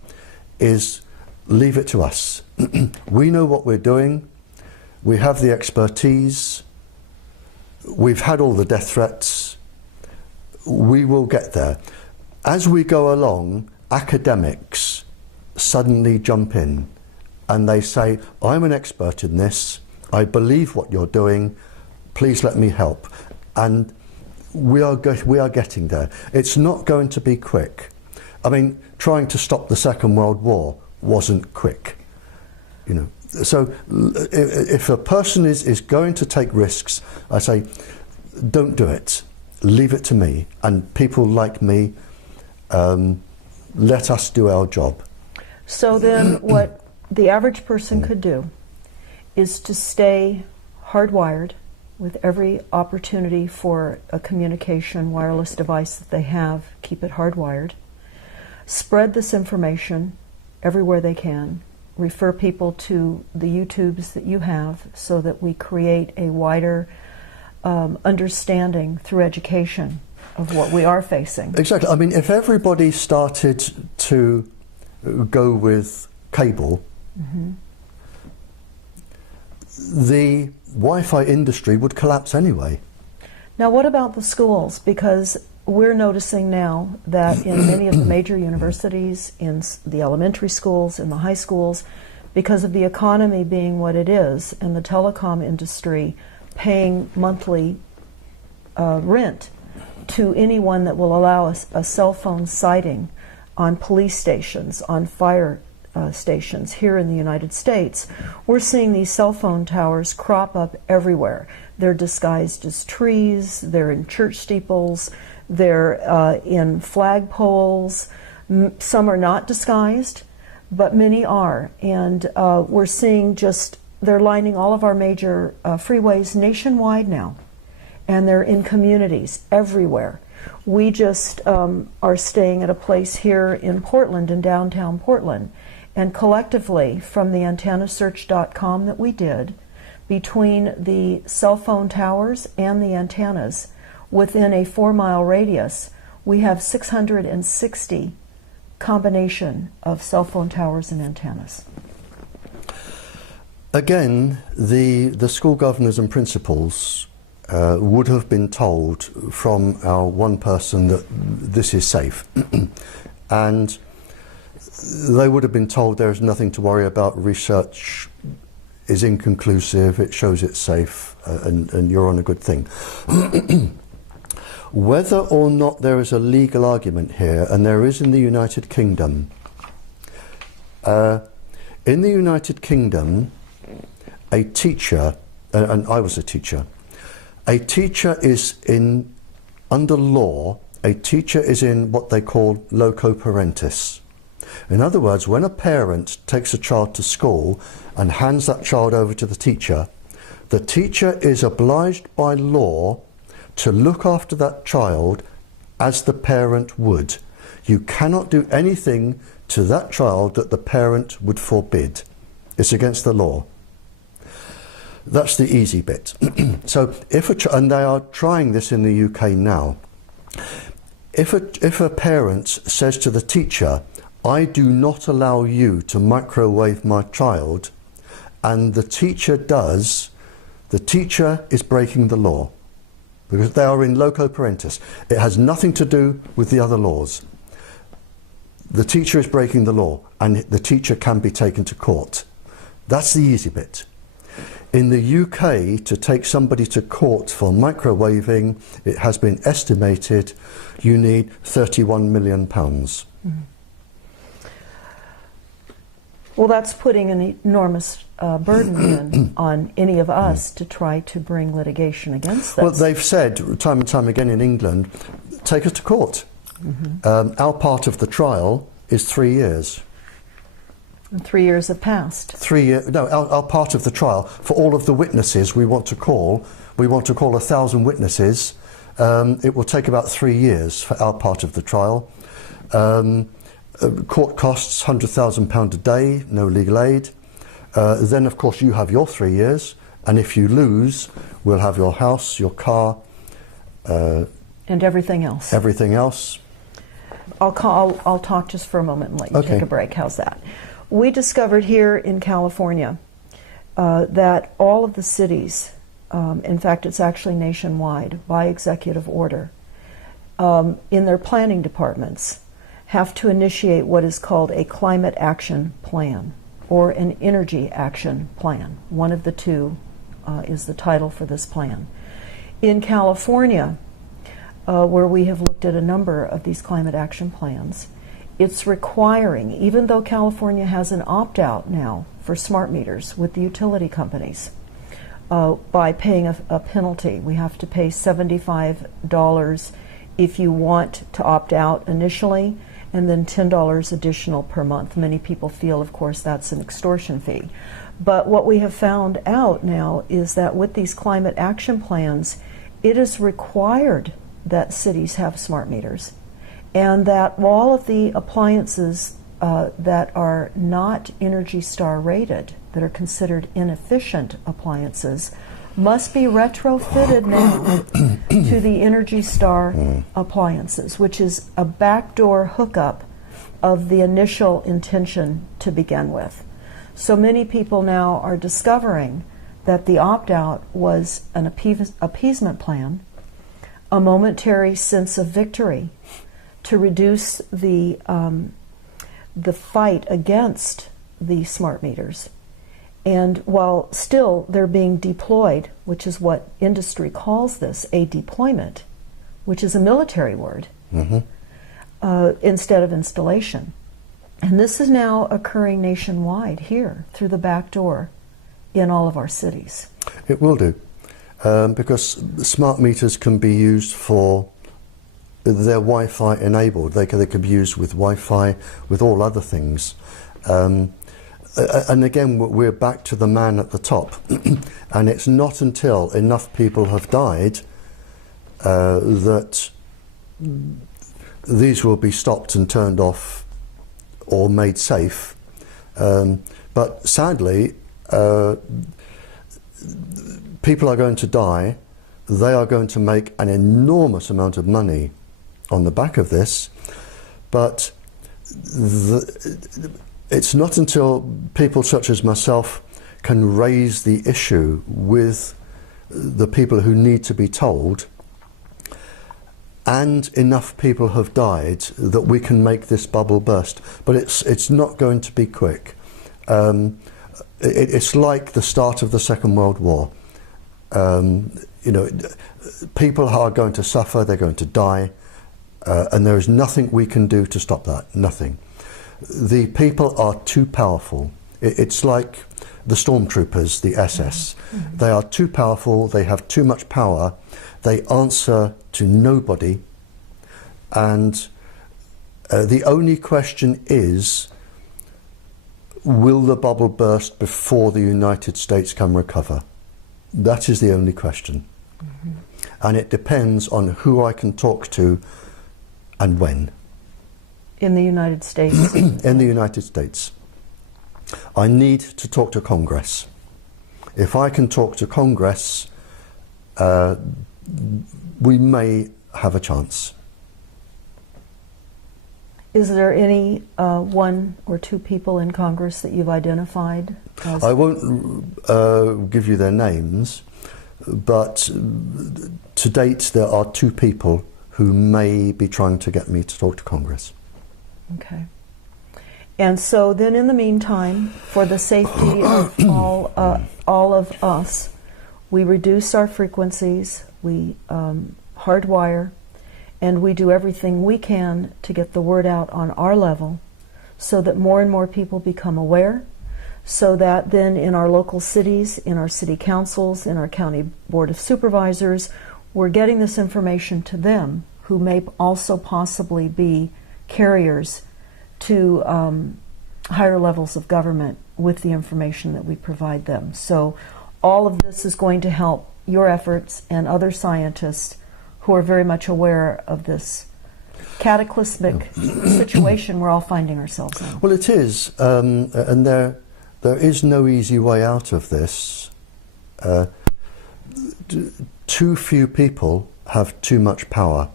is leave it to us. We know what we're doing. We have the expertise. We've had all the death threats. We will get there. As we go along, academics suddenly jump in and they say, I'm an expert in this. I believe what you're doing. Please let me help. And we are getting there. It's not going to be quick. I mean, trying to stop the Second World War wasn't quick, you know. So if a person is going to take risks, I say, don't do it. Leave it to me. And people like me, let us do our job. So then what the average person could do is to stay hardwired with every opportunity for a communication wireless device that they have, keep it hardwired. Spread this information everywhere they can. Refer people to the YouTubes that you have so that we create a wider understanding through education of what we are facing. Exactly. I mean, if everybody started to go with cable, the Wi-Fi industry would collapse anyway. Now, what about the schools? Because we're noticing now that in many of the major universities, in the elementary schools, in the high schools, because of the economy being what it is, and the telecom industry paying monthly rent to anyone that will allow us a cell phone sighting on police stations, on fire stations here in the United States, we're seeing these cell phone towers crop up everywhere. They're disguised as trees, they're in church steeples, they're in flagpoles. Some are not disguised, but many are. And we're seeing they're lining all of our major freeways nationwide now. And they're in communities everywhere. We just are staying at a place here in Portland, in downtown Portland. And collectively, from the antennasearch.com that we did, between the cell phone towers and the antennas, within a 4-mile radius, we have 660 combination of cell phone towers and antennas. Again, the school governors and principals would have been told from our one person that this is safe. And they would have been told there is nothing to worry about, research is inconclusive, it shows it's safe, and you're on a good thing. Whether or not there is a legal argument here, and there is in the United Kingdom. In the United Kingdom, a teacher, and I was a teacher is in, under law, a teacher is in what they call loco parentis. In other words, when a parent takes a child to school and hands that child over to the teacher is obliged by law to look after that child as the parent would. You cannot do anything to that child that the parent would forbid. It's against the law. That's the easy bit. So if and they are trying this in the UK now. If a parent says to the teacher, I do not allow you to microwave my child, and the teacher does, the teacher is breaking the law, because they are in loco parentis. It has nothing to do with the other laws. The teacher is breaking the law, and the teacher can be taken to court. That's the easy bit. In the UK, to take somebody to court for microwaving, it has been estimated you need £31 million. Mm-hmm. Well, that's putting an enormous burden on any of us to try to bring litigation against this. Well, they've said time and time again in England, take us to court. Mm-hmm. Our part of the trial is 3 years. And 3 years have passed. 3 years. No, our part of the trial, for all of the witnesses we want to call 1,000 witnesses. It will take about 3 years for our part of the trial. Court costs £100,000 a day, no legal aid. Then, of course, you have your 3 years, and if you lose, we'll have your house, your car, and everything else. Everything else. I'll talk just for a moment and let you take a break. How's that? We discovered here in California that all of the cities, in fact, it's actually nationwide by executive order, in their planning departments, have to initiate what is called a climate action plan or an energy action plan. One of the two is the title for this plan. In California, where we have looked at a number of these climate action plans, it's requiring, even though California has an opt-out now for smart meters with the utility companies, by paying a penalty. We have to pay $75 if you want to opt out initially, and then $10 additional per month. Many people feel, of course, that's an extortion fee. But what we have found out now is that with these climate action plans, it is required that cities have smart meters, and that all of the appliances that are not Energy Star rated, that are considered inefficient appliances, must be retrofitted now to the Energy Star appliances, which is a backdoor hookup of the initial intention to begin with. So many people now are discovering that the opt-out was an appeasement plan, a momentary sense of victory to reduce the fight against the smart meters. And while still they're being deployed, which is what industry calls this, a deployment, which is a military word, instead of installation. And this is now occurring nationwide here through the back door in all of our cities. It will do, because smart meters can be used for, they're Wi-Fi enabled. They can be used with Wi-Fi, with all other things. And again, we're back to the man at the top. And it's not until enough people have died that these will be stopped and turned off or made safe. But sadly, people are going to die they are going to make an enormous amount of money on the back of this, but it's not until people such as myself can raise the issue with the people who need to be told, and enough people have died, that we can make this bubble burst. But it's not going to be quick. It's like the start of the Second World War. You know, people are going to suffer, they're going to die, and there is nothing we can do to stop that, nothing. The people are too powerful. It's like the stormtroopers, the SS. Mm-hmm. They are too powerful, they have too much power, they answer to nobody, and the only question is, will the bubble burst before the United States can recover? That is the only question. Mm-hmm. And it depends on who I can talk to and when. In the United States? In the United States. I need to talk to Congress. If I can talk to Congress, we may have a chance. Is there any one or two people in Congress that you've identified? I won't give you their names, but to date there are two people who may be trying to get me to talk to Congress. Okay. And so then in the meantime, for the safety of all of us, we reduce our frequencies, we hardwire, and we do everything we can to get the word out on our level so that more and more people become aware, so that then in our local cities, in our city councils, in our county board of supervisors, we're getting this information to them who may also possibly be carriers to higher levels of government with the information that we provide them. So all of this is going to help your efforts and other scientists who are very much aware of this cataclysmic situation we're all finding ourselves in. Well, it is, and there is no easy way out of this. Too few people have too much power.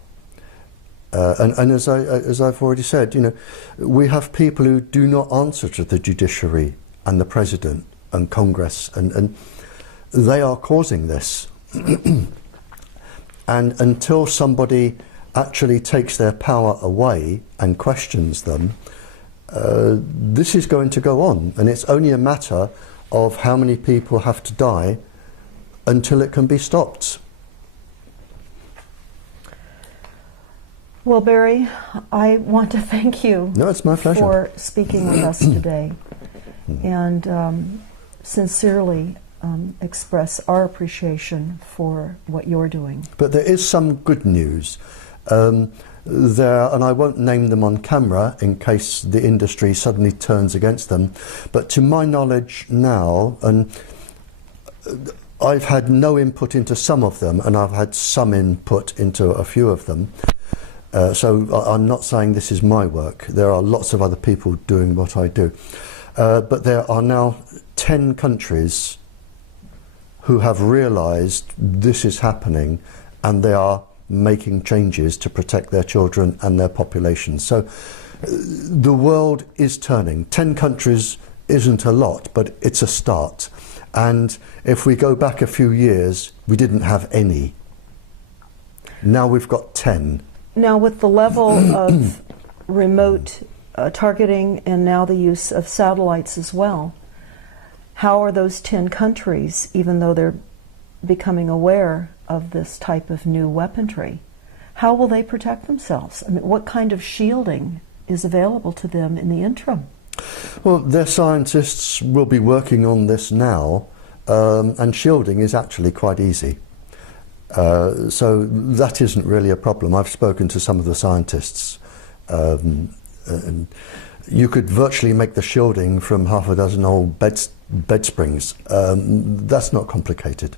And as I've already said, you know, we have people who do not answer to the judiciary and the president and Congress, and they are causing this. And until somebody actually takes their power away and questions them, this is going to go on, and it's only a matter of how many people have to die until it can be stopped. Well, Barrie, I want to thank you No, it's my pleasure. for speaking with us today, and sincerely express our appreciation for what you're doing. But there is some good news. There, and I won't name them on camera in case the industry suddenly turns against them, but to my knowledge now, and I've had no input into some of them, and I've had some input into a few of them, so I'm not saying this is my work. There are lots of other people doing what I do. But there are now 10 countries who have realized this is happening, and they are making changes to protect their children and their population. So the world is turning. 10 countries isn't a lot, but it's a start. And if we go back a few years, we didn't have any. Now we've got 10. Now, with the level of remote targeting and now the use of satellites as well, how are those 10 countries, even though they're becoming aware of this type of new weaponry, how will they protect themselves? I mean, what kind of shielding is available to them in the interim? Well, their scientists will be working on this now, and shielding is actually quite easy. So that isn't really a problem. I've spoken to some of the scientists, and you could virtually make the shielding from half a dozen old bed springs. That's not complicated.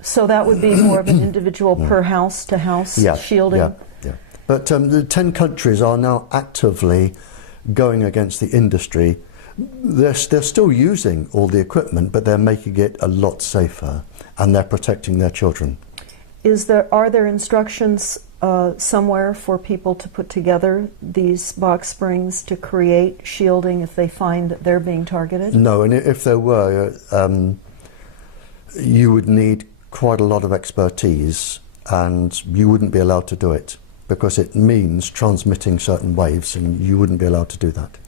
So that would be more of an individual per house to house shielding? Yeah. But the 10 countries are now actively going against the industry. They're still using all the equipment, but they're making it a lot safer, and they're protecting their children. Are there instructions somewhere for people to put together these box springs to create shielding if they find that they're being targeted? No, and if there were, you would need quite a lot of expertise, and you wouldn't be allowed to do it because it means transmitting certain waves, and you wouldn't be allowed to do that.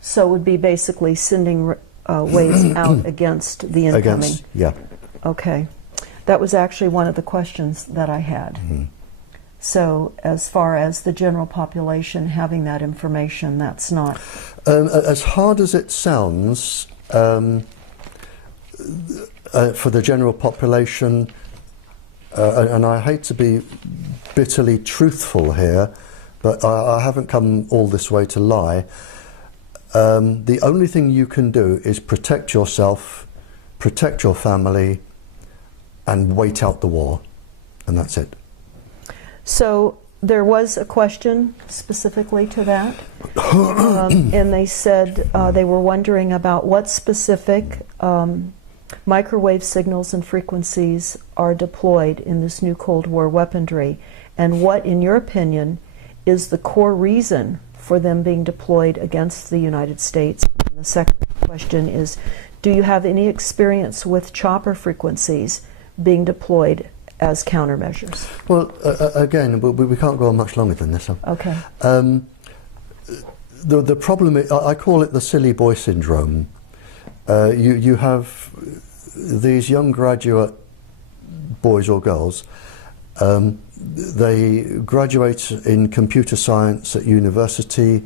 So it would be basically sending waves out against the incoming? Yeah. Okay. That was actually one of the questions that I had. Mm-hmm. So as far as the general population having that information, that's not... As hard as it sounds, for the general population, and I hate to be bitterly truthful here, but I haven't come all this way to lie. The only thing you can do is protect yourself, protect your family, and wait out the war, and that's it. So there was a question specifically to that, and they said they were wondering about what specific microwave signals and frequencies are deployed in this new Cold War weaponry, and what, in your opinion, is the core reason for them being deployed against the United States. And the second question is, do you have any experience with chopper frequencies being deployed as countermeasures? Well, again, we can't go on much longer than this. Okay. The problem is, I call it the silly boy syndrome. You have these young graduate boys or girls, they graduate in computer science at university,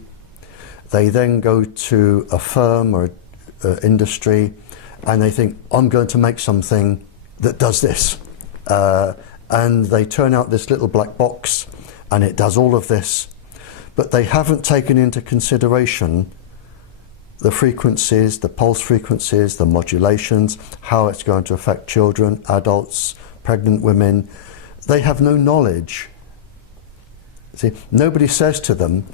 they then go to a firm or industry, and they think, I'm going to make something that does this. And they turn out this little black box, and it does all of this, but they haven't taken into consideration the frequencies, the pulse frequencies, the modulations, how it's going to affect children, adults, pregnant women. They have no knowledge. See, nobody says to them,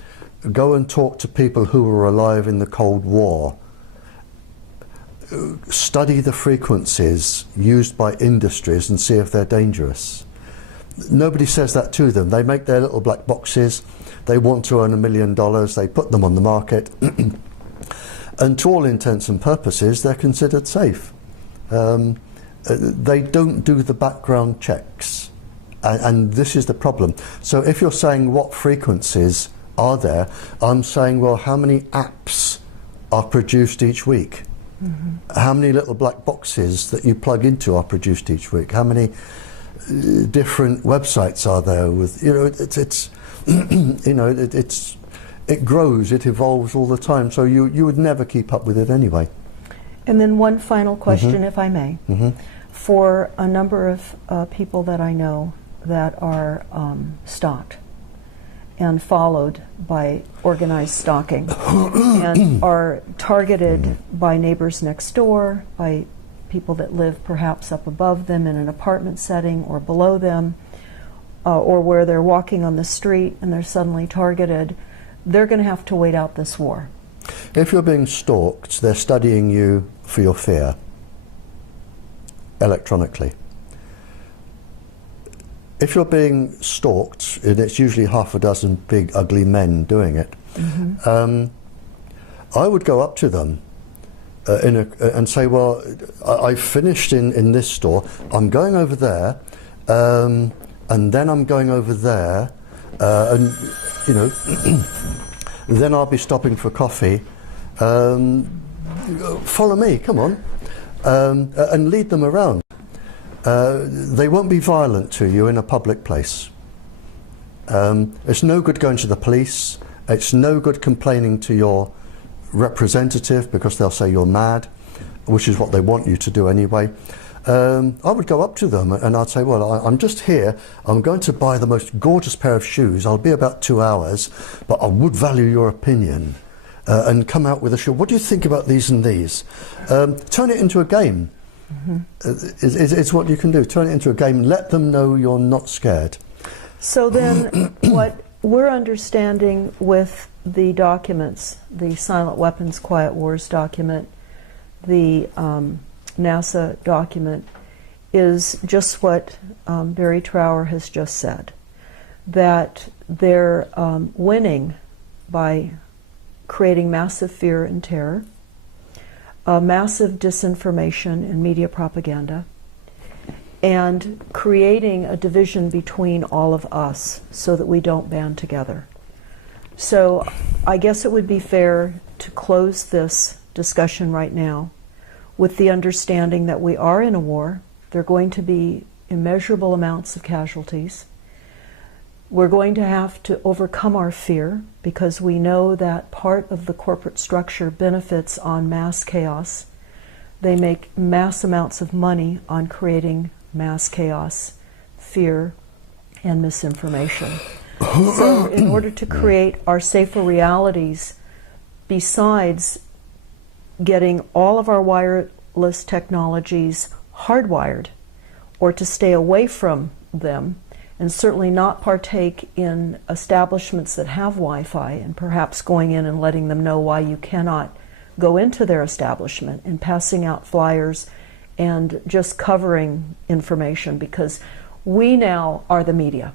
go and talk to people who were alive in the Cold War. Study the frequencies used by industries and see if they're dangerous. Nobody says that to them. They make their little black boxes, they want to earn $1 million, they put them on the market, and to all intents and purposes they're considered safe. They don't do the background checks, and this is the problem. So if you're saying what frequencies are there, I'm saying, well, how many apps are produced each week? Mm-hmm. How many little black boxes that you plug into are produced each week? How many different websites are there with, you know, it's you know, it grows, it evolves all the time, so you would never keep up with it anyway. And then one final question, mm-hmm. if I may. Mm-hmm. For a number of people that I know that are stalked and followed by organized stalking and are targeted by neighbors next door, by people that live perhaps up above them in an apartment setting or below them, or where they're walking on the street and they're suddenly targeted, they're going to have to wait out this war. If you're being stalked, they're studying you for your fear, electronically. If you're being stalked, and it's usually half a dozen big ugly men doing it, mm-hmm. I would go up to them and say, well, I've finished in this store, I'm going over there, and then I'm going over there, and you know, then I'll be stopping for coffee. Follow me, come on, and lead them around. They won't be violent to you in a public place. It's no good going to the police. It's no good complaining to your representative because they'll say you're mad, which is what they want you to do anyway. I would go up to them and I'd say, well, I'm just here. I'm going to buy the most gorgeous pair of shoes. I'll be about 2 hours, but I would value your opinion. And come out with a shoe. What do you think about these and these? Turn it into a game. Mm-hmm. It's what you can do. Turn it into a game and let them know you're not scared. So then what we're understanding with the documents, the Silent Weapons Quiet Wars document, the NASA document, is just what Barrie Trower has just said, that they're winning by creating massive fear and terror, massive disinformation and media propaganda, and creating a division between all of us so that we don't band together. So I guess it would be fair to close this discussion right now with the understanding that we are in a war. There are going to be immeasurable amounts of casualties. We're going to have to overcome our fear because we know that part of the corporate structure benefits on mass chaos. They make mass amounts of money on creating mass chaos, fear, and misinformation. So in order to create our safer realities, besides getting all of our wireless technologies hardwired, or to stay away from them, and certainly not partake in establishments that have Wi-Fi, and perhaps going in and letting them know why you cannot go into their establishment, and passing out flyers and just covering information, because we now are the media.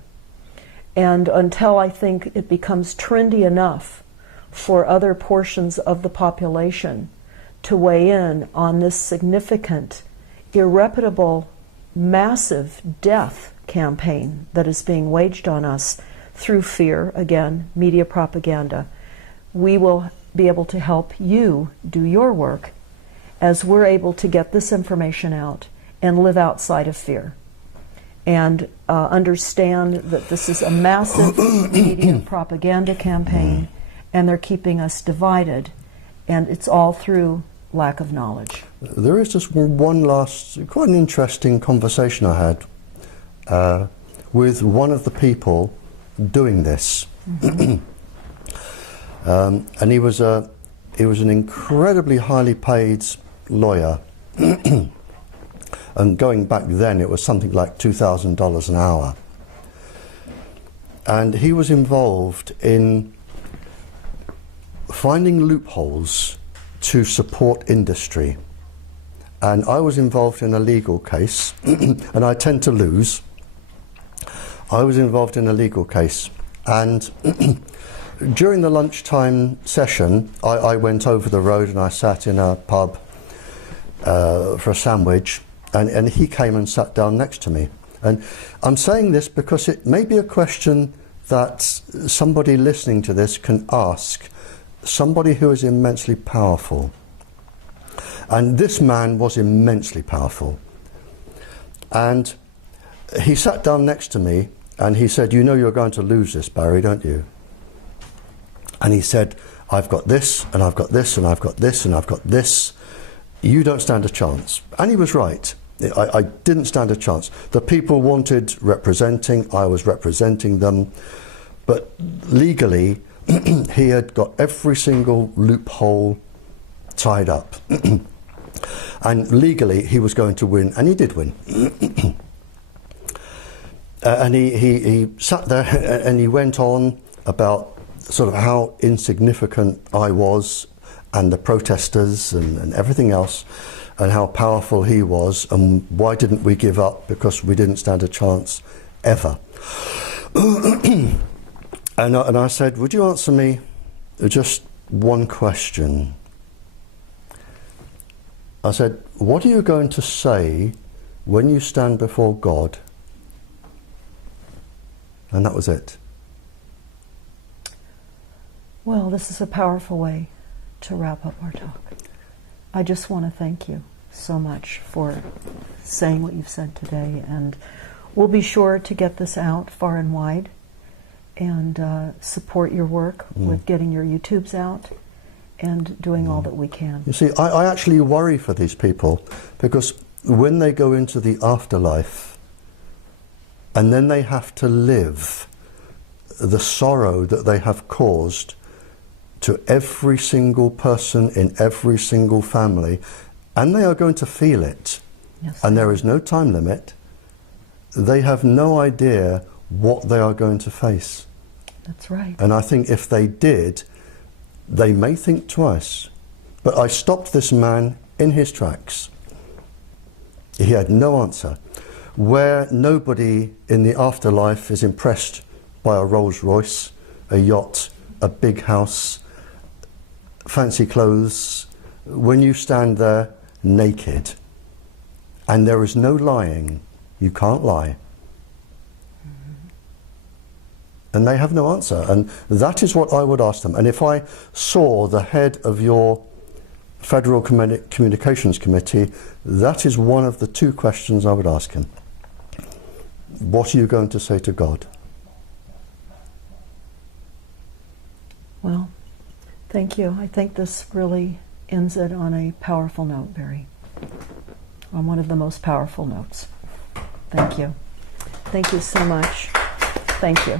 And until I think it becomes trendy enough for other portions of the population to weigh in on this significant, irreparable, massive death campaign that is being waged on us through fear, again, media propaganda, we will be able to help you do your work as we're able to get this information out and live outside of fear. And understand that this is a massive media propaganda campaign, and they're keeping us divided, and it's all through lack of knowledge. There is just one last, quite an interesting conversation I had with one of the people doing this. And he was an incredibly highly paid lawyer. And going back then, it was something like $2,000 an hour. And he was involved in finding loopholes to support industry. And I was involved in a legal case, and I tend to lose. I was involved in a legal case, and during the lunchtime session, I went over the road and I sat in a pub for a sandwich. And he came and sat down next to me. And I'm saying this because it may be a question that somebody listening to this can ask somebody who is immensely powerful. And this man was immensely powerful. And he sat down next to me and he said, "You know you're going to lose this, Barrie, don't you?" And he said, "I've got this, and I've got this, and I've got this, and I've got this. You don't stand a chance." And he was right. I didn't stand a chance. The people wanted representing, I was representing them, but legally he had got every single loophole tied up. And legally he was going to win, and he did win. And he sat there and he went on about sort of how insignificant I was, and the protesters and everything else, and how powerful he was, and why didn't we give up, because we didn't stand a chance ever. And I said, "Would you answer me just one question?" I said, "What are you going to say when you stand before God?" And that was it. Well, this is a powerful way to wrap up our talk. I just want to thank you so much for saying what you've said today, and we'll be sure to get this out far and wide and support your work with getting your YouTubes out and doing all that we can. You see, I actually worry for these people, because when they go into the afterlife and then they have to live the sorrow that they have caused to every single person in every single family, and they are going to feel it, yes, and there is no time limit, they have no idea what they are going to face. That's right. And I think if they did, they may think twice. But I stopped this man in his tracks. He had no answer. where nobody in the afterlife is impressed by a Rolls Royce, a yacht, a big house, fancy clothes, when you stand there naked and there is no lying, you can't lie. And they have no answer. And that is what I would ask them. And if I saw the head of your Federal Communications Committee, that is one of the two questions I would ask him. What are you going to say to God? Well, thank you. I think this really ends it on a powerful note, Barrie. On one of the most powerful notes. Thank you. Thank you so much. Thank you.